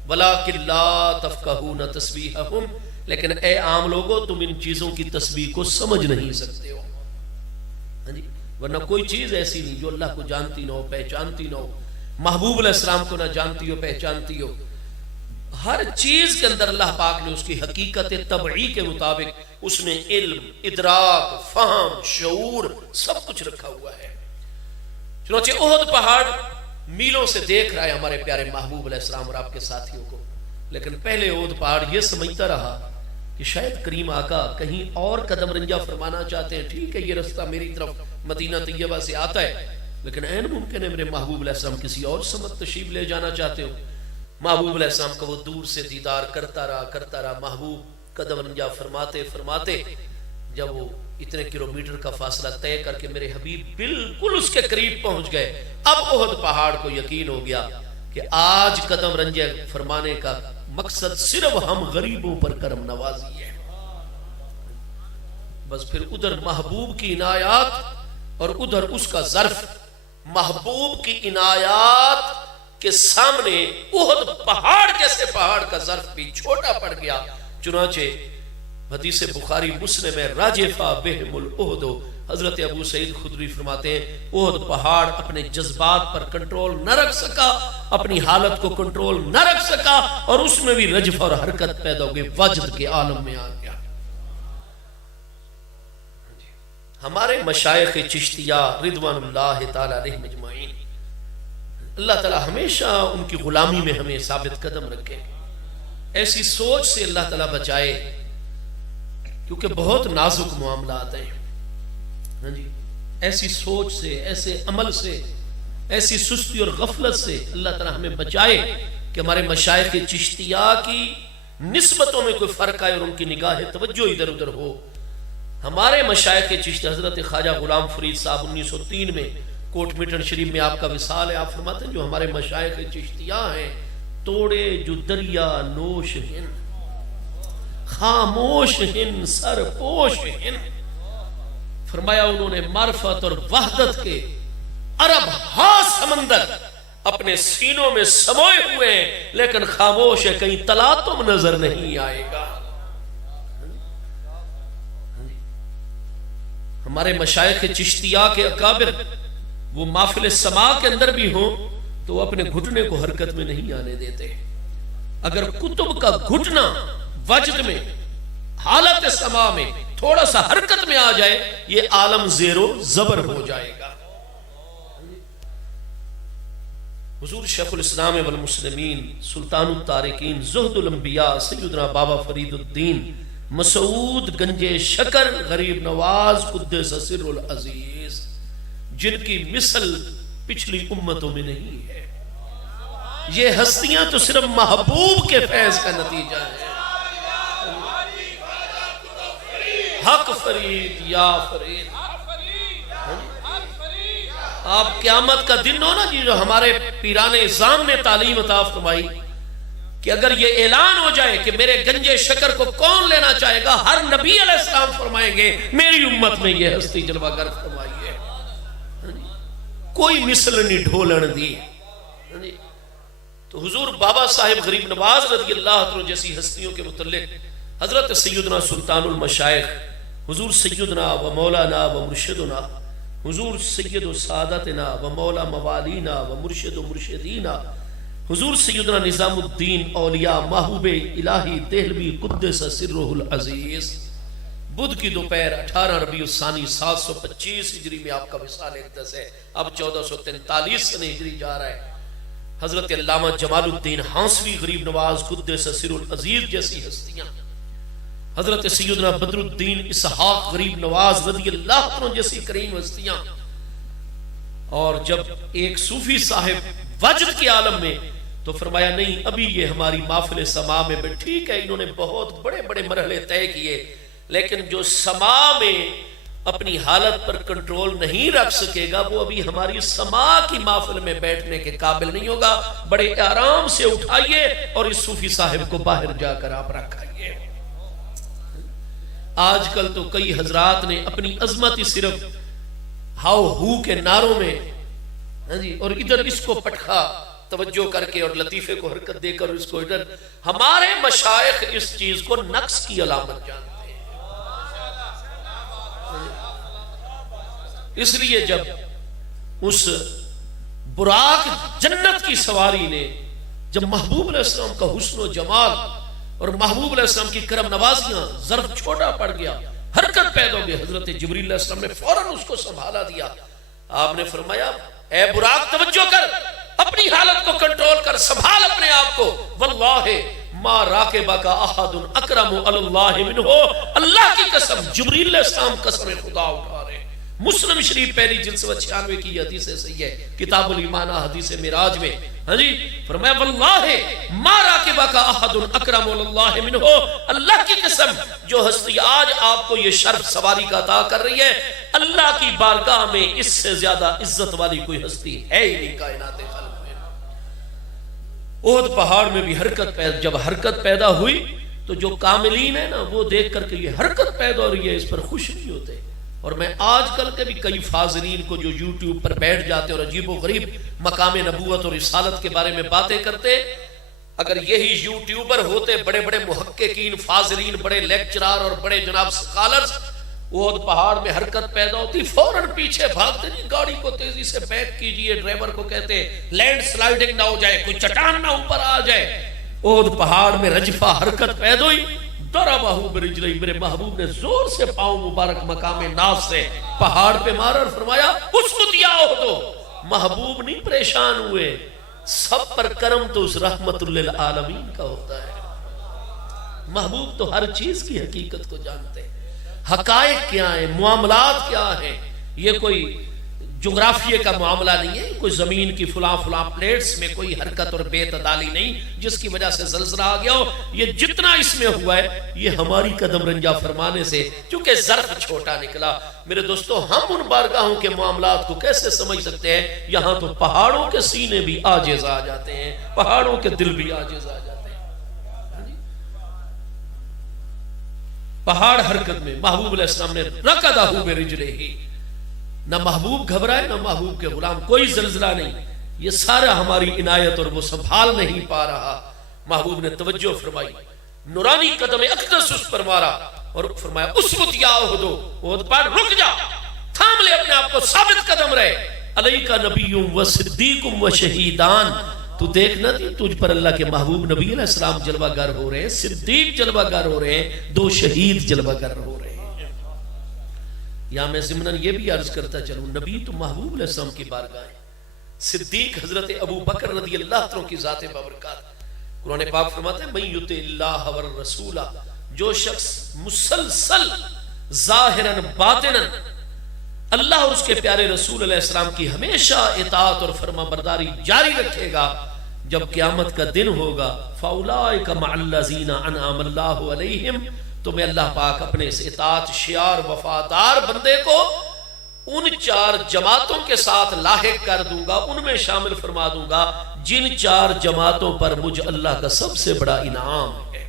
وَلَٰكِن لَا تَفْقَهُونَ تَسْبِيحَهُمْ، لیکن اے عام لوگوں تم ان چیزوں کی تسبیح کو سمجھ نہیں سکتے ہو، ہاں جی، ورنہ کوئی چیز ایسی نہیں جو اللہ کو جانتی نہ ہو، پہچانتی نہ ہو، محبوب علیہ السلام کو نہ جانتی ہو، پہچانتی ہو۔ ہر چیز کے اندر اللہ پاک نے اس کی حقیقت طبعی کے مطابق اس نے علم، ادراک، فہم، شعور سب کچھ رکھا ہوا ہے۔ چنانچہ احد پہاڑ میلوں سے دیکھ رہا ہے ہمارے پیارے محبوب علیہ السلام اور آپ کے ساتھیوں کو، لیکن پہلے احد پہاڑ یہ سمجھتا رہا کہ شاید کریم آقا کہیں اور قدم رنجہ فرمانا چاہتے ہیں، ٹھیک ہے یہ رستہ میری طرف مدینہ طیبہ سے آتا ہے، لیکن عین ممکن ہے میرے محبوب علیہ السلام کسی اور سمت تشریف لے جانا چاہتے ہو۔ محبوب علیہ السلام کا وہ دور سے دیدار کرتا رہا، محبوب قدم رنجہ فرماتے جب وہ اتنے کلومیٹر کا فاصلہ طے کر کے میرے حبیب بالکل اس کے قریب پہنچ گئے، اب احد پہاڑ کو یقین ہو گیا کہ آج قدم رنجہ فرمانے کا مقصد صرف ہم غریبوں پر کرم نوازی ہے۔ بس پھر ادھر محبوب کی عنایات اور ادھر اس کا ظرف، محبوب کی عنایات کے سامنے احد پہاڑ جیسے پہاڑ کا ظرف بھی چھوٹا پڑ گیا۔ چنانچہ حدیث بخاری مسلم میں راجفہ بہم الاحد، حضرت ابو سعید خدری فرماتے ہیں احد پہاڑ اپنے جذبات پر کنٹرول نہ رکھ سکا، اپنی حالت کو کنٹرول نہ رکھ سکا، اور اس میں بھی رجف اور حرکت پیدا ہو گئی، وجد کے عالم میں آ گیا۔ ہمارے مشائخ چشتیہ رضوان اللہ تعالی علیہ مجمعین، اللہ تعالی ہمیشہ ان کی غلامی میں ہمیں ثابت قدم رکھے، ایسی سوچ سے اللہ تعالی بچائے، کیونکہ بہت نازک معاملات ہیں، ہاں جی، ایسی سوچ سے، ایسے عمل سے، ایسی سستی اور غفلت سے اللہ تعالی ہمیں بچائے کہ ہمارے مشائخ چشتیہ کی نسبتوں میں کوئی فرق آئے اور ان کی نگاہ توجہ ادھر ادھر ہو۔ ہمارے مشائخ چشتیہ حضرت خواجہ غلام فرید صاحب 1903 میں کوٹ میٹن شریف میں آپ کا وصال ہے، آپ فرماتے ہیں جو ہمارے مشائخ چشتیہ ہیں توڑے جو دریا نوش ہیں، خاموش ہیں، سرپوش ہیں۔ فرمایا انہوں نے معرفت اور وحدت کے عرب ہاں سمندر اپنے سینوں میں سموئے ہوئے ہیں، لیکن خاموش ہے، کہیں تلاطم نظر نہیں آئے گا۔ ہمارے مشائخ چشتیہ کے اکابر وہ محفل سما کے اندر بھی ہوں تو وہ اپنے گھٹنے کو حرکت میں نہیں آنے دیتے۔ اگر کتب کا گھٹنا وجد میں، حالت سما میں تھوڑا سا حرکت میں آ جائے، یہ عالم زیر و زبر ہو جائے گا۔ حضور شیخ الاسلام والمسلمین، سلطان الطارقین، زہد الانبیاء، سیدنا بابا فرید الدین مسعود گنجے شکر غریب نواز قدس سر العزیز، جن کی مثل پچھلی امتوں میں نہیں ہے، یہ ہستیاں تو صرف محبوب کے فیض کا نتیجہ ہے۔ حق فرید یا فرید، آپ قیامت کا دن ہو نا جی، جو ہمارے پیران اعظام نے تعلیم عطا فرمائی کہ اگر یہ اعلان ہو جائے کہ میرے گنجے شکر کو کون لینا چاہے گا، ہر نبی علیہ السلام فرمائیں گے میری امت میں یہ ہستی جلوہ گر فرمائی ہے، کوئی مثل نہیں ڈھولن دی۔ تو حضور بابا صاحب غریب نواز رضی اللہ عنہ جیسی ہستیوں کے متعلق حضرت سیدنا سلطان المشائخ، حضور سیدنا و مولانا و مرشدنا، حضور سید و سعادتنا و مولا موالینا و مرشد و مرشدینا، حضور سیدنا نظام الدین اولیاء محبوب الہی دہلوی قدس سرہ العزیز، بدھ کی دوپہر 18 ربیع الثانی 725 ہجری میں آپ کا وصال اقدس ہے، اب 1443 سنہ ہجری جا رہا ہے۔ حضرت علامہ جمال الدین ہانسوی غریب نواز قدس سر العزیز جیسی ہستیاں، حضرت سیدنا بدر الدین اسحاق غریب نواز رضی اللہ عنہ جیسی کریم ہستیاں، اور جب ایک صوفی صاحب وجد کے عالم میں، تو فرمایا نہیں، ابھی یہ ہماری محفل سما میں ٹھیک ہے انہوں نے بہت بڑے بڑے مرحلے طے کیے، لیکن جو سما میں اپنی حالت پر کنٹرول نہیں رکھ سکے گا وہ ابھی ہماری سما کی محفل میں بیٹھنے کے قابل نہیں ہوگا۔ بڑے آرام سے اٹھائیے اور اس صوفی صاحب کو باہر جا کر آپ رکھائیے۔ آج کل تو کئی حضرات نے اپنی عظمت ہی صرف ہاؤ ہو کے نعروں میں اور ادھر اس کو پٹخا توجہ کر کے اور لطیفے کو حرکت دے کر اس کو ادھر، ہمارے مشائخ اس چیز کو نقص کی علامت جانتے ہیں۔ اس لیے جب اس براق جنت کی سواری نے جب محبوب علیہ السلام کا حسن و جمال اور محبوب علیہ السلام کی کرم نوازیاں، ظرف چھوٹا پڑ گیا، حرکت پیدا ہو گئی، حضرت جبریل علیہ السلام نے فوراً اس کو سنبھالا دیا۔ آپ نے فرمایا اے براق توجہ کر، اپنی حالت کو کنٹرول کر، سنبھال اپنے آپ کو، واللہ ما راکبک احد اکرم علی اللہ منہ، اللہ کی قسم، جبریل علیہ السلام قسم خدا اٹھا رہے ہیں۔ مسلم شریف پہلی جلد 96 کی حدیث صحیح ہے، کتاب الایمان حدیث معراج میں، ہاں جی، فرمایا واللہ ما راکبک احد اکرم علی اللہ منہ، اللہ کی قسم جو ہستی آج آپ کو یہ شرف سواری کا عطا کر رہی ہے، اللہ کی بارگاہ میں اس سے زیادہ عزت والی کوئی ہستی ہے ہی نہیں کائنات خلق میں۔ احد پہاڑ میں بھی جب حرکت پیدا ہوئی تو جو کاملین ہیں نا وہ دیکھ کر کے یہ حرکت پیدا ہو رہی ہے اس پر خوش نہیں ہوتے۔ اور میں آج کل کے بھی کئی فاضلین کو جو یوٹیوب پر بیٹھ جاتے اور عجیب و غریب مقام نبوت اور رسالت کے بارے میں باتیں کرتے، اگر یہی یوٹیوبر ہوتے بڑے بڑے محققین، فاضلین، بڑے لیکچرار اور بڑے جناب سکالرز، احد پہاڑ میں حرکت پیدا ہوتی فوراً پیچھے بھاگتے، نہیں گاڑی کو تیزی سے بیک کیجئے، ڈرائیور کو کہتے لینڈ سلائیڈنگ نہ ہو جائے، کوئی چٹان نہ اوپر آ جائے۔ احد پہاڑ میں رجفہ حرکت پیدا ہوئی، ضربہ برجلی، میرے محبوب نے زور سے پاؤں مبارک مقام ناز سے پہاڑ پہ مارا اور فرمایا اسکت یا احد۔ محبوب نہیں پریشان ہوئے، سب پر کرم تو اس رحمت للعالمین کا ہوتا ہے۔ محبوب تو ہر چیز کی حقیقت کو جانتے ہیں، حقائق کیا ہیں، معاملات کیا ہیں۔ یہ کوئی جغرافیے کا معاملہ نہیں ہے، کوئی زمین کی فلاں پلیٹس میں کوئی حرکت اور بے تعدالی نہیں جس کی وجہ سے زلزلہ آ گیا ہو۔ یہ جتنا اس میں ہوا ہے یہ ہماری قدم رنجا فرمانے سے، چونکہ ظرف چھوٹا نکلا۔ میرے دوستو، ہم ان بارگاہوں کے معاملات کو کیسے سمجھ سکتے ہیں؟ یہاں تو پہاڑوں کے سینے بھی عاجز آ جاتے ہیں، پہاڑوں کے دل بھی عاجز آ جاتے ہیں۔ پہاڑ حرکت میں، محبوب علیہ السلام نے رکضہ برجلہ، نہ محبوب گھبرائے نہ محبوب کے غلام، کوئی زلزلہ نہیں، یہ سارا ہماری عنایت اور وہ سنبھال نہیں پا رہا۔ محبوب نے توجہ فرمائی، نورانی قدم اقدس اس پر مارا اور فرمایا اسکت یا احد، احد پہاڑ رک جا، تھام لے اپنے آپ کو، ثابت قدم رہے، علیک نبی و صدیق و شہیدان۔ تو دیکھنا تھی تجھ پر اللہ کے محبوب نبی علیہ السلام جلوہ گر ہو رہے ہیں، صدیق جلوہ گر ہو رہے ہیں، 2 شہید جلوہ گر ہو رہے ہیں۔ یا میں ضمناً یہ بھی عرض کرتا چلوں، نبی تو محبوب علیہ السلام کی بارگاہ ہے، صدیق حضرت ابو بکر رضی اللہ عنہ کی ذات بابرکات۔ قرآن پاک فرماتا ہے من یطع اللہ والرسول، جو شخص مسلسل ظاہراً باطناً اللہ اور اس کے پیارے رسول علیہ السلام کی ہمیشہ اطاعت اور فرما برداری جاری رکھے گا، جب قیامت کا دن ہوگا فاولئک مع الذین انعم اللہ علیہم، تو میں اللہ پاک اپنے اس اطاعت شیار وفادار بندے کو ان 4 جماعتوں کے ساتھ لاحق کر دوں گا، ان میں شامل فرما دوں گا جن 4 جماعتوں پر مجھ اللہ کا سب سے بڑا انعام ہے۔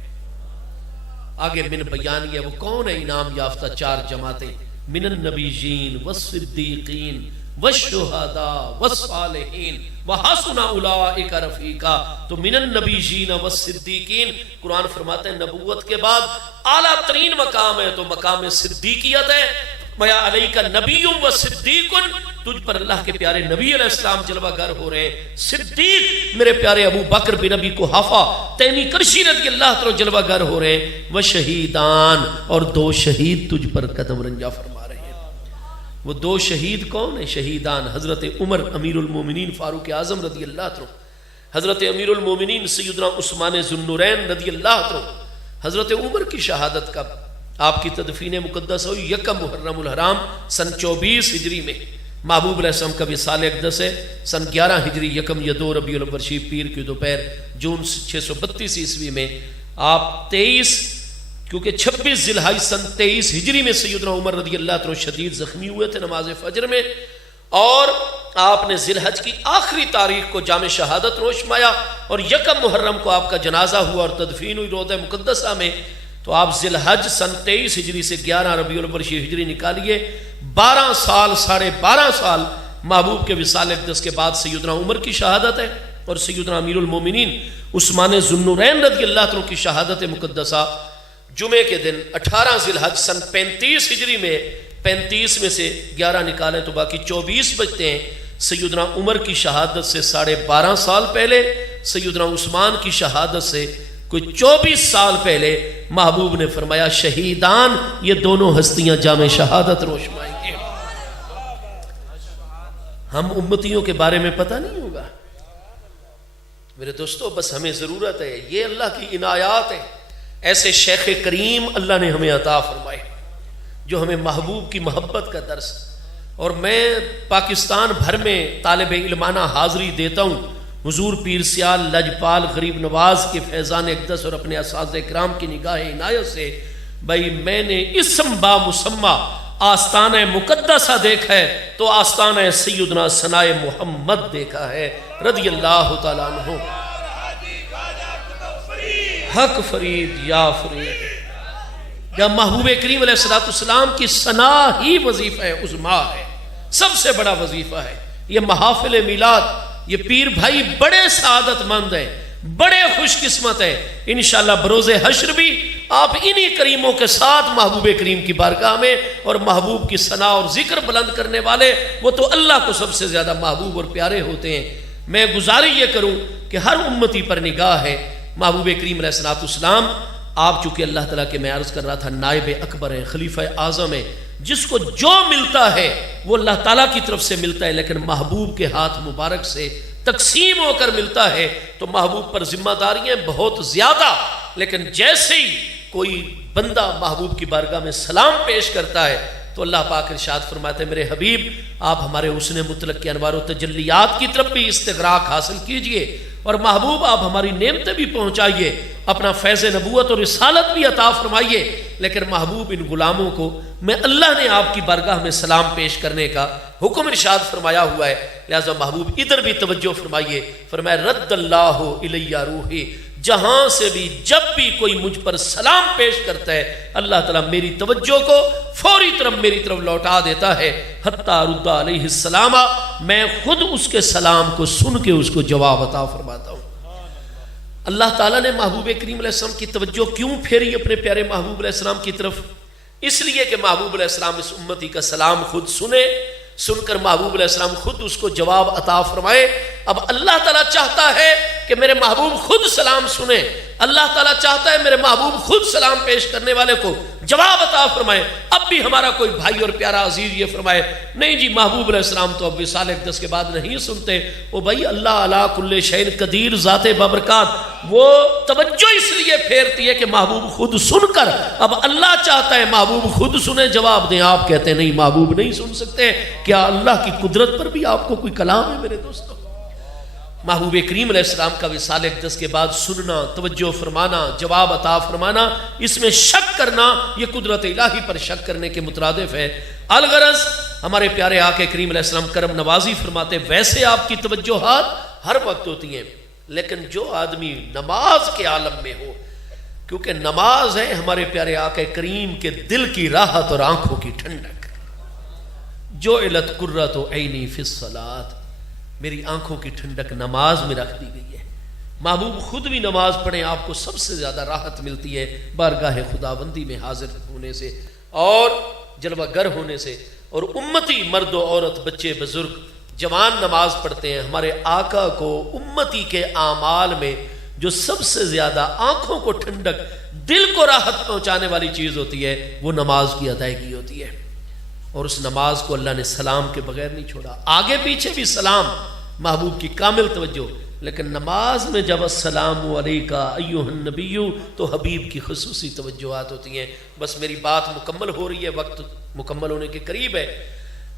آگے من بیانیہ وہ کون ہے انعام یافتہ 4 جماعتیں؟ من النبیین والصدیقین والشہداء والصالحین وحسن اولئک رفیقا۔ تو من النبیین والصدیقین، قرآن فرماتا ہے نبوت کے بعد اعلیٰ ترین مقام ہے تو مقام صدیقیت ہے۔ مَيَا عَلَيْكَ نَبِيٌّ وَصِدِّيقٌ، تجھ پر اللہ کے پیارے نبی علیہ السلام جلوہ گر ہو رہے ہیں، صدیق میرے پیارے ابو بکر بن ابی قحافہ تیمی کرشی رضی اللہ عنہ جلوہ گر ہو رہے ہیں، وشہیدان، اور 2 شہید تجھ پر قدم رنجا فرما رہے ہیں۔ وہ 2 شہید کون ہیں؟ شہیدان حضرت عمر امیر المومنین فاروق اعظم رضی اللہ عنہ، حضرت امیر المومنین سیدنا عثمان ذو النورین رضی اللہ عنہ۔ حضرت عمر کی شہادت کب؟ آپ کی تدفین مقدس ہوئی 1 محرم الحرام سن 24 ہجری میں، محبوب علیہ السلام کا وصال اقدس ہے سن 11 ہجری یکم یا 2 ربیع الاول شریف پیر کی دوپہر جون 632 عیسوی میں آپ 23 کیونکہ 26 ذی الحجہ سن 23 ہجری میں سیدنا عمر رضی اللہ عنہ شدید زخمی ہوئے تھے نماز فجر میں، اور آپ نے ذی الحجہ کی آخری تاریخ کو جام شہادت نوش مایا اور یکم محرم کو آپ کا جنازہ ہوا اور تدفین ہوئی روضہ مقدسہ میں. تو آپ ذی الحجہ سن 23 ہجری سے 11 ربیع الاول شریف ہجری نکالیے، 12 سال 12.5 سال محبوب کے وصال اقدس کے بعد سیدنا عمر کی شہادت ہے اور سیدنا امیر المومنین عثمان ذو النورین رضی اللہ عنہ کی شہادت مقدسہ جمعے کے دن 18 ذی الحجہ سن 35 ہجری میں. 35 میں سے 11 نکالیں تو باقی 24 بچتے ہیں. سیدنا عمر کی شہادت سے 12.5 سال پہلے، سیدنا عثمان کی شہادت سے کوئی 24 سال پہلے محبوب نے فرمایا شہیدان یہ دونوں ہستیاں جام شہادت نوش مائیں گے. ہم امتیوں کے بارے میں پتہ نہیں ہوگا میرے دوستو، بس ہمیں ضرورت ہے، یہ اللہ کی عنایات ہے. ایسے شیخ کریم اللہ نے ہمیں عطا فرمائے جو ہمیں محبوب کی محبت کا درس. اور میں پاکستان بھر میں طالب علمانہ حاضری دیتا ہوں حضور پیر سیال لجپال غریب نواز کے فیضان اقدس اور اپنے اساتذہ کرام کی نگاہ عنایت سے. بھائی میں نے اسم با مسمہ آستانہ مقدسہ دیکھا ہے تو آستانہ سیدنا ثنائے محمد دیکھا ہے رضی اللہ تعالیٰ عنہ. حق فرید یا فرید، جب محبوب کریم علیہ السلام کی ثنا ہی وظیفہ عظمیٰ ہے، سب سے بڑا وظیفہ ہے. یہ محافل میلاد، یہ پیر بھائی بڑے سعادت مند ہیں، بڑے خوش قسمت ہیں. انشاءاللہ بروز حشر بھی آپ انہی کریموں کے ساتھ محبوب کریم کی بارگاہ میں، اور محبوب کی ثنا اور ذکر بلند کرنے والے وہ تو اللہ کو سب سے زیادہ محبوب اور پیارے ہوتے ہیں. میں گزارش یہ کروں کہ ہر امتی پر نگاہ ہے. محبوب کریم علیہ السلام آپ چونکہ اللہ تعالیٰ کے میں عرض کر رہا تھا نائب اکبر ہیں، خلیفہ اعظم ہیں، جس کو جو ملتا ہے وہ اللہ تعالیٰ کی طرف سے ملتا ہے، لیکن محبوب کے ہاتھ مبارک سے تقسیم ہو کر ملتا ہے. تو محبوب پر ذمہ داریاں بہت زیادہ، لیکن جیسے ہی کوئی بندہ محبوب کی بارگاہ میں سلام پیش کرتا ہے تو اللہ پاک ارشاد فرماتے ہیں میرے حبیب آپ ہمارے حسن مطلق کے انوار و تجلیات کی طرف بھی استغراق حاصل کیجئے، اور محبوب آپ ہماری نعمتیں بھی پہنچائیے، اپنا فیض نبوت اور رسالت بھی عطا فرمائیے. لیکن محبوب ان غلاموں کو میں اللہ نے آپ کی بارگاہ میں سلام پیش کرنے کا حکم ارشاد فرمایا ہوا ہے، لہذا محبوب ادھر بھی توجہ فرمائیے. فرمایا رد اللہ الیہ روحی، جہاں سے بھی جب بھی کوئی مجھ پر سلام پیش کرتا ہے اللہ تعالیٰ میری توجہ کو فوری طرف میری طرف لوٹا دیتا ہے. حتیٰ رد علیہ السلام، میں خود اس کے سلام کو سن کے اس کو جواب عطا فرماتا ہوں. اللہ تعالیٰ نے محبوب کریم علیہ السلام کی توجہ کیوں پھیری اپنے پیارے محبوب علیہ السلام کی طرف؟ اس لیے کہ محبوب علیہ السلام اس امتی کا سلام خود سنے، سن کر محبوب علیہ السلام خود اس کو جواب عطا فرمائے. اب اللہ تعالیٰ چاہتا ہے کہ میرے محبوب خود سلام سنے، اللہ تعالیٰ چاہتا ہے میرے محبوب خود سلام پیش کرنے والے کو جواب عطا فرمائے. اب بھی ہمارا کوئی بھائی اور پیارا عزیز یہ فرمائے نہیں جی محبوب علیہ السلام تو اب وصال اقدس کے بعد نہیں سنتے. وہ بھائی اللہ علی کل شیء قدیر ذات بابرکات وہ توجہ اس لیے پھیرتی ہے کہ محبوب خود سن کر، اب اللہ چاہتا ہے محبوب خود سنے جواب دیں. آپ کہتے ہیں نہیں محبوب نہیں سن سکتے. کیا اللہ کی قدرت پر بھی آپ کو کوئی کلام ہے میرے دوستو؟ محبوب کریم علیہ السلام کا وصال اقدس کے بعد سننا، توجہ فرمانا، جواب عطا فرمانا، اس میں شک کرنا یہ قدرت الہی پر شک کرنے کے مترادف ہے. الغرض ہمارے پیارے آقا کریم علیہ السلام کرم نوازی فرماتے ویسے آپ کی توجہات ہر وقت ہوتی ہیں، لیکن جو آدمی نماز کے عالم میں ہو، کیونکہ نماز ہے ہمارے پیارے آقا کریم کے دل کی راحت اور آنکھوں کی ٹھنڈک. جعلت قرۃ عینی فی الصلاۃ، میری آنکھوں کی ٹھنڈک نماز میں رکھ دی گئی ہے. محبوب خود بھی نماز پڑھیں، آپ کو سب سے زیادہ راحت ملتی ہے بارگاہ خداوندی میں حاضر ہونے سے اور جلوہ گر ہونے سے. اور امتی مرد و عورت، بچے بزرگ جوان نماز پڑھتے ہیں. ہمارے آقا کو امتی کے اعمال میں جو سب سے زیادہ آنکھوں کو ٹھنڈک، دل کو راحت پہنچانے والی چیز ہوتی ہے وہ نماز کی ادائیگی ہوتی ہے. اور اس نماز کو اللہ نے سلام کے بغیر نہیں چھوڑا. آگے پیچھے بھی سلام، محبوب کی کامل توجہ، لیکن نماز میں جب السلام علیکہ ایھا النبی تو حبیب کی خصوصی توجہات ہوتی ہیں. بس میری بات مکمل ہو رہی ہے، وقت مکمل ہونے کے قریب ہے.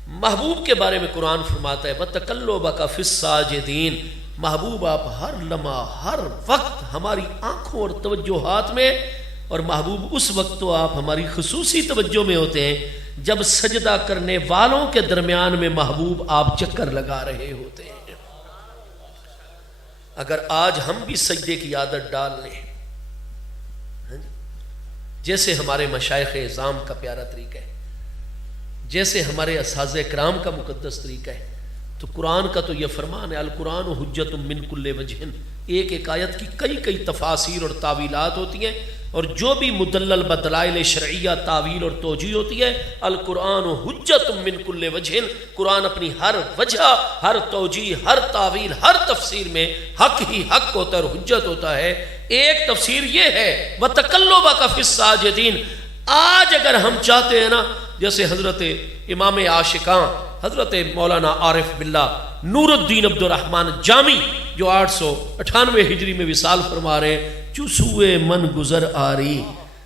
محبوب کے بارے میں قرآن فرماتا ہے وَتَقَلُّبَكَ فِي السَّاجِدِينَ، محبوب آپ ہر لمحہ ہر وقت ہماری آنکھوں اور توجہات میں، اور محبوب اس وقت تو آپ ہماری خصوصی توجہ میں ہوتے ہیں جب سجدہ کرنے والوں کے درمیان میں محبوب آپ چکر لگا رہے ہوتے ہیں۔ اگر آج ہم بھی سجدے کی عادت ڈال لیں، جیسے ہمارے مشائخ اعظام کا پیارا طریقہ ہے، جیسے ہمارے اساتذہ کرام کا مقدس طریقہ ہے، تو قرآن کا تو یہ فرمان ہے القرآن حجت من کل وجہ، ایک ایک آیت کی کئی کئی تفاسیر اور تعویلات ہوتی ہیں، اور جو بھی مدلل بدلائل شرعیہ تعویل اور توجیہ ہوتی ہے، القرآن حجت من کل وجہ، قرآن اپنی ہر وجہ، ہر توجیہ، ہر تعویل، ہر تفسیر میں حق ہی حق ہوتا ہے اور حجت ہوتا ہے۔ ایک تفسیر یہ ہے وَتَقَلُّبَكَ فِي السَّاجِدِينَ، آج اگر ہم چاہتے ہیں نا، جیسے حضرت امام عاشقاں حضرت مولانا عارف باللہ نور الدین عبد الرحمن جامی جو 898 ہجری میں وصال فرما رہے ہیں، چسوئے من گزر آری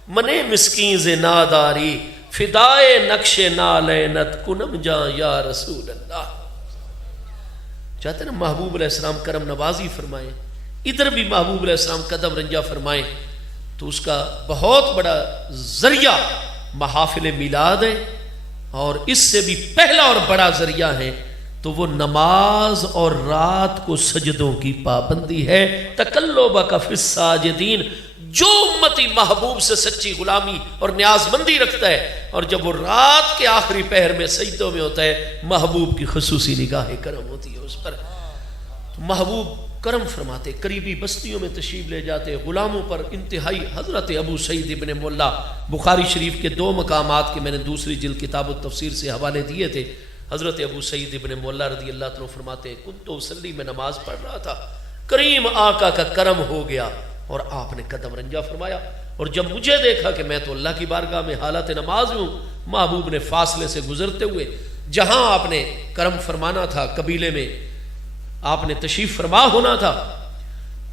منے مسکین ز ناداری فدائے نقش نالینت کنم جاں یا رسول اللہ۔ چاہتے ہیں نا محبوب علیہ السلام کرم نوازی فرمائیں، ادھر بھی محبوب علیہ السلام قدم رنجہ فرمائیں، تو اس کا بہت بڑا ذریعہ محافل میلاد ہے، اور اس سے بھی پہلا اور بڑا ذریعہ ہے تو وہ نماز اور رات کو سجدوں کی پابندی ہے۔ تقلبک فی الساجدین، جو امتی محبوب سے سچی غلامی اور نیاز مندی رکھتا ہے اور جب وہ رات کے آخری پہر میں سجدوں میں ہوتا ہے، محبوب کی خصوصی نگاہ کرم ہوتی ہے اس پر۔ تو محبوب کرم فرماتے، قریبی بستیوں میں تشریف لے جاتے، غلاموں پر انتہائی۔ حضرت ابو سعید ابن مولا بخاری شریف کے 2 مقامات کے میں نے دوسری جلد کتاب التفسیر سے حوالے دیے تھے۔ حضرت ابو سعید ابن مولا رضی اللہ عنہ فرماتے، کنت اصلی، میں نماز پڑھ رہا تھا، کریم آقا کا کرم ہو گیا اور آپ نے قدم رنجہ فرمایا، اور جب مجھے دیکھا کہ میں تو اللہ کی بارگاہ میں حالت نماز ہوں، محبوب نے فاصلے سے گزرتے ہوئے جہاں آپ نے کرم فرمانا تھا، قبیلے میں آپ نے تشریف فرما ہونا تھا،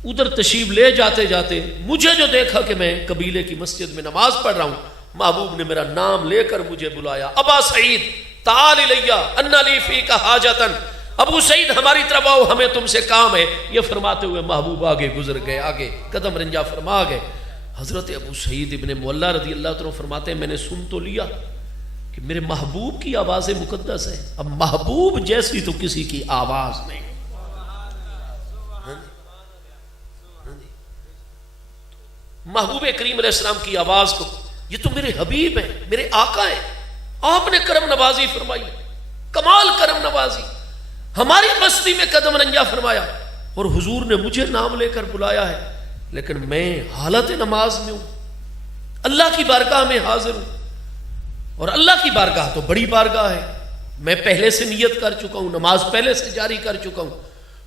ادھر تشریف لے جاتے جاتے مجھے جو دیکھا کہ میں قبیلے کی مسجد میں نماز پڑھ رہا ہوں، محبوب نے میرا نام لے کر مجھے بلایا، ابا سعید تعال الیہ ان لی فیک حاجتن، ابو سعید ہماری طرف آؤ، ہمیں تم سے کام ہے۔ یہ فرماتے ہوئے محبوب آگے گزر گئے، آگے قدم رنجہ فرما گئے۔ حضرت ابو سعید ابن مولا رضی اللہ عنہ فرماتے ہیں، میں نے سن تو لیا کہ میرے محبوب کی آواز مقدس ہے، اب محبوب جیسی تو کسی کی آواز نہیں۔ محبوب کریم علیہ السلام کی آواز کو، یہ تو میرے حبیب ہیں، میرے آقا ہیں، آپ نے کرم نوازی فرمائی، کمال کرم نوازی، ہماری بستی میں قدم رنجہ فرمایا، اور حضور نے مجھے نام لے کر بلایا ہے، لیکن میں حالت نماز میں ہوں، اللہ کی بارگاہ میں حاضر ہوں، اور اللہ کی بارگاہ تو بڑی بارگاہ ہے، میں پہلے سے نیت کر چکا ہوں، نماز پہلے سے جاری کر چکا ہوں۔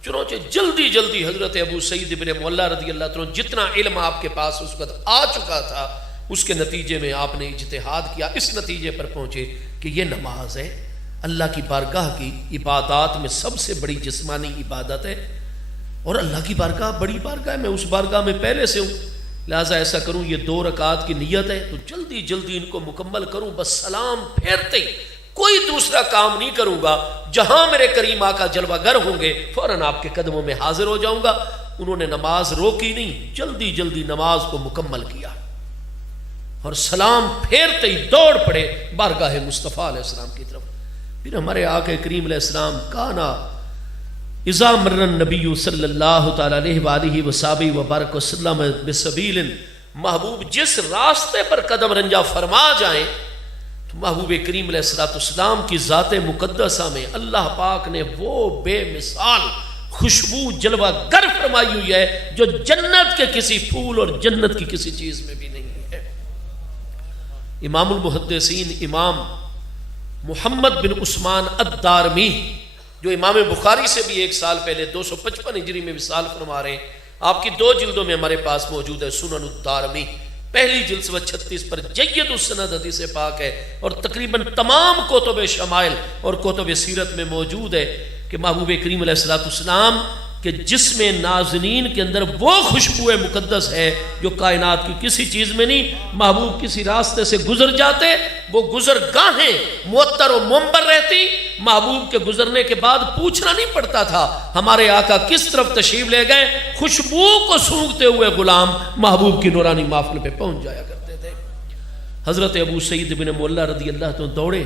چنانچہ جلدی جلدی حضرت ابو سعید ابن مولا رضی اللہ عنہ جتنا علم آپ کے پاس اس وقت آ چکا تھا، اس کے نتیجے میں آپ نے اجتہاد کیا، اس نتیجے پر پہنچے کہ یہ نماز ہے، اللہ کی بارگاہ کی عبادات میں سب سے بڑی جسمانی عبادت ہے، اور اللہ کی بارگاہ بڑی بارگاہ ہے، میں اس بارگاہ میں پہلے سے ہوں، لہٰذا ایسا کروں، یہ 2 رکعات کی نیت ہے تو جلدی جلدی ان کو مکمل کروں، بس سلام پھیرتے ہی کوئی دوسرا کام نہیں کروں گا، جہاں میرے کریم آقا جلوہ گر ہوں گے فوراً آپ کے قدموں میں حاضر ہو جاؤں گا۔ انہوں نے نماز روکی نہیں، جلدی جلدی نماز کو مکمل کیا، اور سلام پھیرتے ہی دوڑ پڑے بارگاہ مصطفیٰ علیہ السلام کی طرف۔ پھر ہمارے آقا کریم علیہ السلام کانا اذا مر النبی صلی اللہ تعالی علیہ وآلہ وصحبہ وبارک وسلم بسبیل، محبوب جس راستے پر قدم رنجہ فرما جائیں، محبوب کریم علیہ السلام کی ذات مقدسہ میں اللہ پاک نے وہ بے مثال خوشبو جلوہ گر فرمائی ہوئی ہے جو جنت کے کسی پھول اور جنت کی کسی چیز میں بھی نہیں ہے۔ امام المحدثین امام محمد بن عثمان الدارمی، جو امام بخاری سے بھی 1 سال پہلے 255 ہجری میں وصال فرما رہے ہیں، آپ کی 2 جلدوں میں ہمارے پاس موجود ہے، سنن الدارمی، پہلی جلد 76 پر جید السند حدیث پاک ہے، اور تقریباً تمام کتب شمائل اور کتب سیرت میں موجود ہے کہ محبوب کریم علیہ السلام کے جسم نازنین کے اندر وہ خوشبو مقدس ہے جو کائنات کی کسی چیز میں نہیں۔ محبوب کسی راستے سے گزر جاتے، وہ گزر گاہیں معطر و منبر رہتی، محبوب کے گزرنے کے بعد پوچھنا نہیں پڑتا تھا ہمارے آقا کس طرف تشریف لے گئے، خوشبو کو سونگھتے ہوئے غلام محبوب کی نورانی محفل پہ پہنچ جایا کرتے تھے۔ حضرت ابو سعید بن مولا رضی اللہ عنہ دوڑے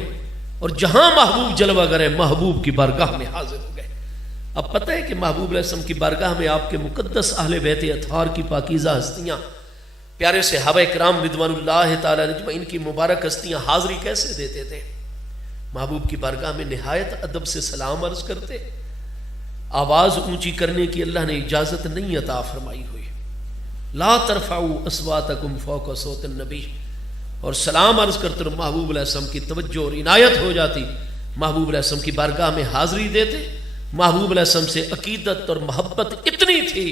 اور جہاں محبوب جلوہ گرے محبوب کی بارگاہ میں حاضر ہو گئے۔ اب پتہ ہے کہ محبوب علیہ السلام کی بارگاہ میں آپ کے مقدس اہل بیت اطہار کی پاکیزہ ہستیاں، پیارے صحابہ کرام رضوان اللہ تعالی اجمعین کی مبارک ہستیاں حاضری کیسے دیتے تھے؟ محبوب کی بارگاہ میں نہایت ادب سے سلام عرض کرتے، آواز اونچی کرنے کی اللہ نے اجازت نہیں عطا فرمائی ہوئی، لا ترفعوا اصواتکم فوق صوت النبی، اور سلام عرض کرتے اور محبوب علیہ السلام کی توجہ اور عنایت ہو جاتی، محبوب علیہ السلام کی بارگاہ میں حاضری دیتے۔ محبوب علیہ السلام سے عقیدت اور محبت اتنی تھی،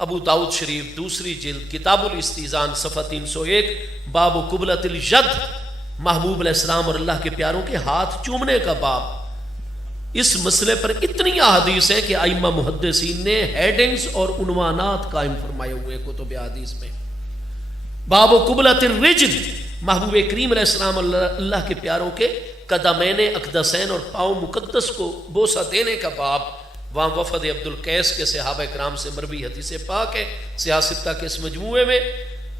ابو داؤد شریف دوسری جلد کتاب الاستیزان صفحہ 301 باب قبلۃ الجد، محبوب علیہ السلام اور اللہ کے پیاروں کے ہاتھ چومنے کا باب، اس مسئلے پر اتنی احادیث ہے کہ ائمہ محدثین نے ہیڈنگز اور عنوانات قائم فرمائے ہوئے کتب احادیث میں۔ باب قبلۃ الرجل، محبوب کریم علیہ السلام اللہ کے پیاروں کے قدمین اقدسین اور پاؤں مقدس کو بوسہ دینے کا باب، وہاں وفد عبد القیس کے صحابہ کرام سے مروی حدیث پاک ہے سیاستہ کے اس مجموعے میں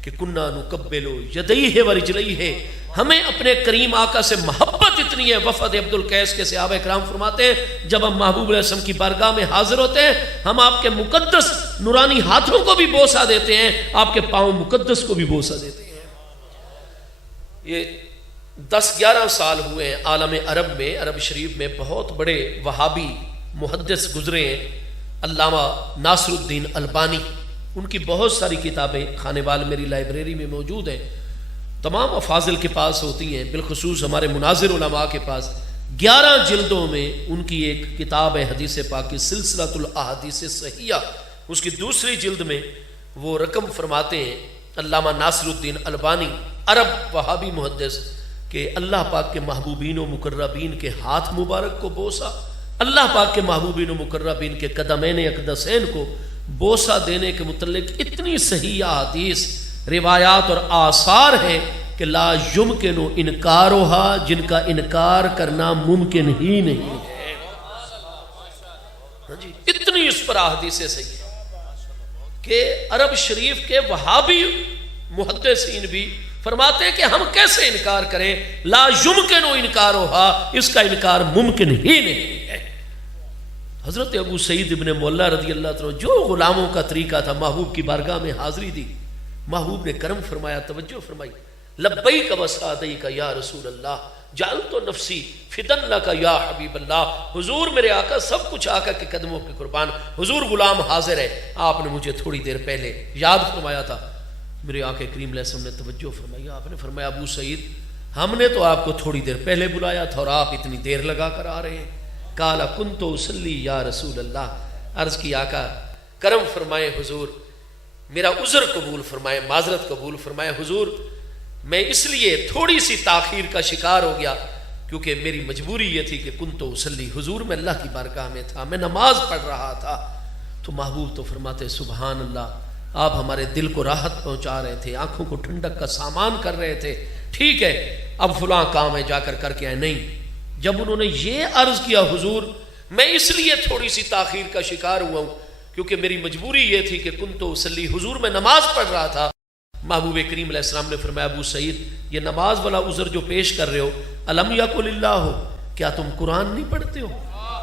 کہ کنہ نقبل یدیہ ورجلیہ، ہمیں اپنے کریم آقا سے محبت اتنی ہے، وفد عبد القیس کے صحابہ کرام فرماتے ہیں جب ہم محبوب علیہ السلام کی بارگاہ میں حاضر ہوتے ہیں ہم آپ کے مقدس نورانی ہاتھوں کو بھی بوسہ دیتے ہیں، آپ کے پاؤں مقدس کو بھی بوسہ دیتے ہیں۔ یہ 10-11 سال ہوئے ہیں عالم عرب میں، عرب شریف میں بہت بڑے وہابی محدث گزرے ہیں، علامہ ناصر الدین البانی، ان کی بہت ساری کتابیں خانے وال میری لائبریری میں موجود ہیں، تمام افاضل کے پاس ہوتی ہیں، بالخصوص ہمارے مناظر علماء کے پاس۔ 11 جلدوں میں ان کی ایک کتاب ہے حدیث پاک کی سلسلۃ الاحادیث صحیحہ، اس کی دوسری جلد میں وہ رقم فرماتے ہیں علامہ ناصر الدین البانی عرب وہابی محدث کہ اللہ پاک کے محبوبین و مقربین کے ہاتھ مبارک کو بوسہ، اللہ پاک کے محبوبین و مقربین کے قدمین اقدسین کو بوسہ دینے کے متعلق اتنی صحیح احادیث روایات اور آثار ہیں کہ لا یمکن انکارھا، جن کا انکار کرنا ممکن ہی نہیں ہے۔ اتنی اس پر احادیث صحیح کہ عرب شریف کے وہابی محدثین بھی فرماتے ہیں کہ ہم کیسے انکار کریں، لا یمکن انکارھا، اس کا انکار ممکن ہی نہیں ہے۔ حضرت ابو سعید ابن مولا رضی اللہ عنہ جو غلاموں کا طریقہ تھا محبوب کی بارگاہ میں حاضری دی، محبوب نے کرم فرمایا، توجہ فرمائی، لبیک وسعدیک یا رسول اللہ، جعلت نفسی فدن لک یا حبیب اللہ، حضور میرے آقا سب کچھ آقا کے قدموں کے قربان، حضور غلام حاضر ہے، آپ نے مجھے تھوڑی دیر پہلے یاد فرمایا تھا۔ میرے آقا کریم علیہ السلام نے توجہ فرمائی، آپ نے فرمایا ابو سعید ہم نے تو آپ کو تھوڑی دیر پہلے بلایا تھا اور آپ اتنی دیر لگا کر آ رہے ہیں۔ قال کنت اصلی یا رسول اللہ، عرض کی آقا کرم فرمائے حضور میرا عذر قبول فرمائے، معذرت قبول فرمائے حضور، میں اس لیے تھوڑی سی تاخیر کا شکار ہو گیا کیونکہ میری مجبوری یہ تھی کہ کنت اصلی، حضور میں اللہ کی بارگاہ میں تھا، میں نماز پڑھ رہا تھا۔ تو محبوب تو فرماتے سبحان اللہ، آپ ہمارے دل کو راحت پہنچا رہے تھے، آنکھوں کو ٹھنڈک کا سامان کر رہے تھے، ٹھیک ہے اب فلاں کام ہے جا کر کے آئے۔ نہیں، جب انہوں نے یہ عرض کیا حضور میں اس لیے تھوڑی سی تاخیر کا شکار ہوا ہوں کیونکہ میری مجبوری یہ تھی کہ کنت اصلی، حضور میں نماز پڑھ رہا تھا، محبوب کریم علیہ السلام نے فرمایا ابو سعید یہ نماز والا عذر جو پیش کر رہے ہو، الم یقل اللہ، کیا تم قرآن نہیں پڑھتے ہو؟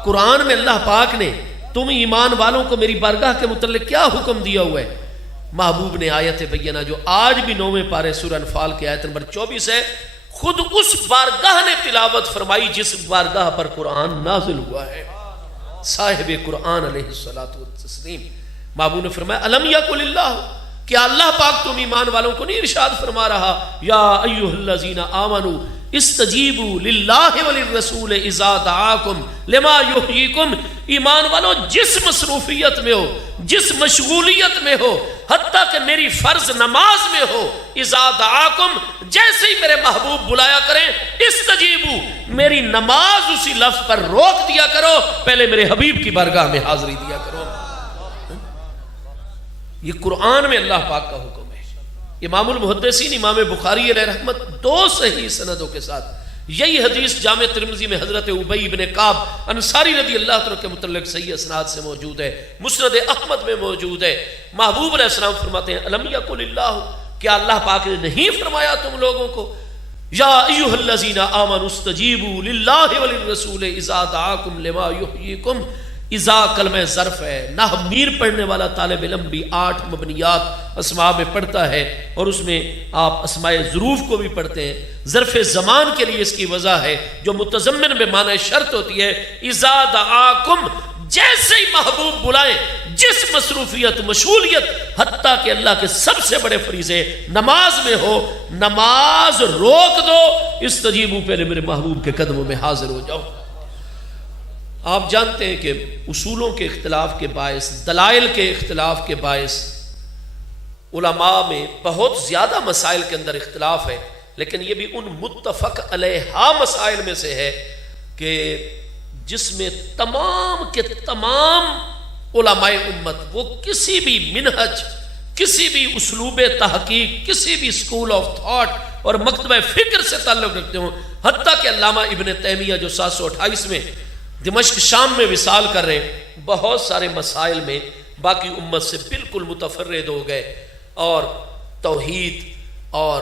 قرآن میں اللہ پاک نے تم ایمان والوں کو میری بارگاہ کے متعلق کیا حکم دیا ہوا ہے؟ محبوب نے آیت بینہ جو آج بھی 9ویں پارے سورہ انفال کے آیت نمبر 24 ہے، خود اس بارگاہ نے تلاوت فرمائی جس بارگاہ پر قرآن نازل ہوا ہے، صاحب قرآن علیہ الصلوۃ والتسلیم۔ محبوب نے فرمایا الم یقل اللہ، کیا اللہ پاک تم ایمان والوں کو نہیں ارشاد فرما رہا یا ایھا الذین آمنوا استجیبوا للہ وللرسول اذا دعاکم لما یحییکم، ایمان والو جس مصروفیت میں ہو، جس مشغولیت میں ہو، حتیٰ کہ میری فرض نماز میں ہو، اذا دعاکم، جیسے ہی میرے محبوب بلایا کریں، استجیبوا، میری نماز اسی لفظ پر روک دیا کرو، پہلے میرے حبیب کی بارگاہ میں حاضری دیا کرو۔ یہ قرآن میں اللہ پاک کا حکم ہے۔ امام المحدثین امام بخاری علیہ رحمت 2 صحیح سندوں کے ساتھ یہی حدیث جامع ترمذی میں حضرت ابی بن کعب انصاری رضی اللہ عنہ کے متعلق صحیح اسناد سے موجود ہے، مسند احمد میں موجود ہے۔ محبوب علیہ السلام فرماتے ہیں الم یقل اللہ، کیا اللہ پاک نے نہیں فرمایا تم لوگوں کو یا ایھا الذین آمنوا استجیبوا للہ وللرسول اذا دعاکم لما یحییکم۔ اذا کلمہ ظرف ہے، نحو میر پڑھنے والا طالب علم بھی 8 مبنیات اسماء میں پڑھتا ہے اور اس میں آپ اسماء ظروف کو بھی پڑھتے ہیں۔ ظرف زمان کے لیے اس کی وضع ہے جو متضمن بے معنی شرط ہوتی ہے، اذا دعاکم، جیسے ہی محبوب بلائیں، جس مصروفیت مشغولیت، حتیٰ کہ اللہ کے سب سے بڑے فریضے نماز میں ہو، نماز روک دو، استجیبوا، پہلے میرے محبوب کے قدموں میں حاضر ہو جاؤ۔ آپ جانتے ہیں کہ اصولوں کے اختلاف کے باعث، دلائل کے اختلاف کے باعث علماء میں بہت زیادہ مسائل کے اندر اختلاف ہے، لیکن یہ بھی ان متفق علیہ مسائل میں سے ہے کہ جس میں تمام کے تمام علماء امت وہ کسی بھی منہج، کسی بھی اسلوب تحقیق، کسی بھی اسکول آف تھاٹ اور مکتبہ فکر سے تعلق رکھتے ہوں، حتیٰ کہ علامہ ابن تیمیہ جو 728 میں دمشق شام میں وصال کر رہے ہیں، بہت سارے مسائل میں باقی امت سے بالکل متفرد ہو گئے اور توحید اور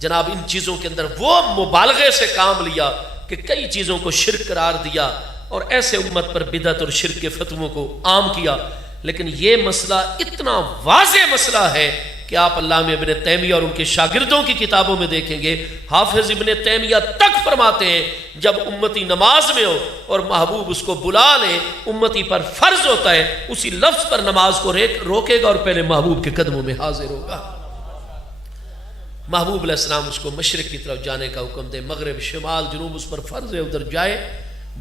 جناب ان چیزوں کے اندر وہ مبالغے سے کام لیا کہ کئی چیزوں کو شرک قرار دیا اور ایسے امت پر بدعت اور شرک کے فتووں کو عام کیا۔ لیکن یہ مسئلہ اتنا واضح مسئلہ ہے کہ آپ علامہ ابن تیمیہ اور ان کے شاگردوں کی کتابوں میں دیکھیں گے، حافظ ابن تیمیہ تک فرماتے ہیں جب امتی نماز میں ہو اور محبوب اس کو بلا لے، امتی پر فرض ہوتا ہے اسی لفظ پر نماز کو روکے گا اور پہلے محبوب کے قدموں میں حاضر ہوگا۔ محبوب علیہ السلام اس کو مشرق کی طرف جانے کا حکم دے، مغرب شمال جنوب اس پر فرض ہے، ادھر جائے،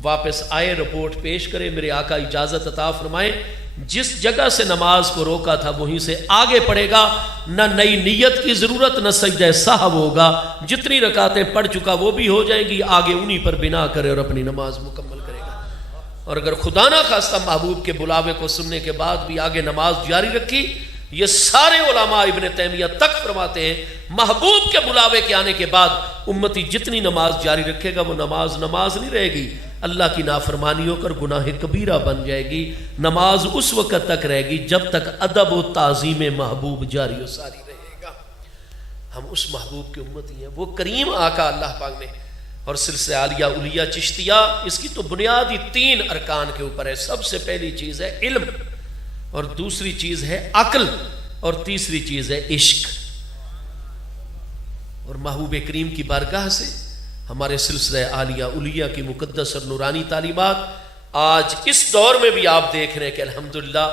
واپس آئے، رپورٹ پیش کرے، میرے آقا اجازت عطا فرمائے، جس جگہ سے نماز کو روکا تھا وہیں سے آگے پڑھے گا، نہ نئی نیت کی ضرورت، نہ سجدہ سہو ہوگا، جتنی رکعتیں پڑھ چکا وہ بھی ہو جائیں گی، آگے انہی پر بنا کرے اور اپنی نماز مکمل کرے گا۔ اور اگر خدا نہ خواستہ محبوب کے بلاوے کو سننے کے بعد بھی آگے نماز جاری رکھی، یہ سارے علماء ابن تیمیہ تک فرماتے ہیں محبوب کے بلاوے کے آنے کے بعد امتی جتنی نماز جاری رکھے گا وہ نماز نہیں رہے گی، اللہ کی نافرمانیوں کر گناہ کبیرہ بن جائے گی۔ نماز اس وقت تک رہے گی جب تک ادب و تعظیم محبوب جاری و ساری رہے گا۔ ہم اس محبوب کی امتی ہیں، وہ کریم آقا اللہ پاک نے، اور سلسلہ عالیہ اولیہ چشتیہ اس کی تو بنیادی 3 ارکان کے اوپر ہے۔ سب سے پہلی چیز ہے علم، اور دوسری چیز ہے عقل، اور تیسری چیز ہے عشق۔ اور محبوب کریم کی بارگاہ سے ہمارے سلسلہ عالیہ اولیہ کی مقدس اور نورانی تعلیمات آج اس دور میں بھی آپ دیکھ رہے ہیں کہ الحمدللہ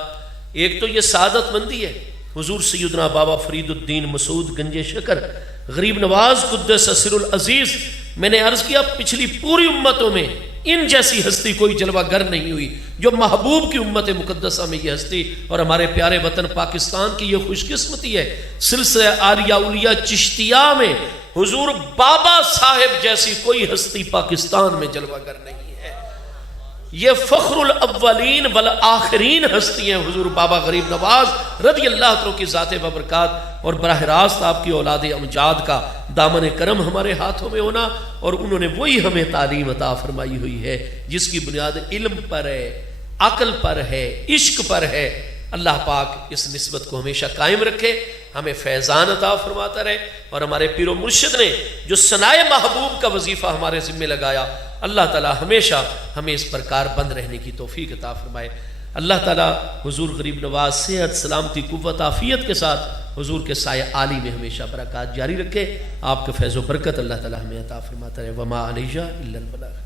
ایک تو یہ سعادت مندی ہے، حضور سیدنا بابا فرید الدین مسعود گنج شکر غریب نواز قدس سر العزیز، میں نے عرض کیا پچھلی پوری امتوں میں ان جیسی ہستی کوئی جلوہ گر نہیں ہوئی جو محبوب کی امت مقدسہ میں یہ ہستی، اور ہمارے پیارے وطن پاکستان کی یہ خوش قسمتی ہے سلسلہ عالیہ اولیہ چشتیہ میں حضور بابا صاحب جیسی کوئی ہستی پاکستان میں جلوہ گر نہیں ہے۔ یہ فخر الاولین والآخرین ہستی ہیں حضور بابا غریب نواز رضی اللہ عنہ کی ذات ببرکات، اور براہ راست آپ کی اولاد امجاد کا دامن کرم ہمارے ہاتھوں میں ہونا، اور انہوں نے وہی ہمیں تعلیم عطا فرمائی ہوئی ہے جس کی بنیاد علم پر ہے، عقل پر ہے، عشق پر ہے۔ اللہ پاک اس نسبت کو ہمیشہ قائم رکھے، ہمیں فیضان عطا فرماتا رہے، اور ہمارے پیر و مرشد نے جو ثنائے محبوب کا وظیفہ ہمارے ذمہ لگایا، اللہ تعالی ہمیشہ ہمیں اس پر کاربند رہنے کی توفیق عطا فرمائے۔ اللہ تعالی حضور غریب نواز صحت سلامتی قوت عافیت کے ساتھ حضور کے سایہ عالی میں ہمیشہ برکات جاری رکھے، آپ کے فیض و برکت اللہ تعالی ہمیں عطا فرماتا رہے۔ وما علیہ الا البلاغ۔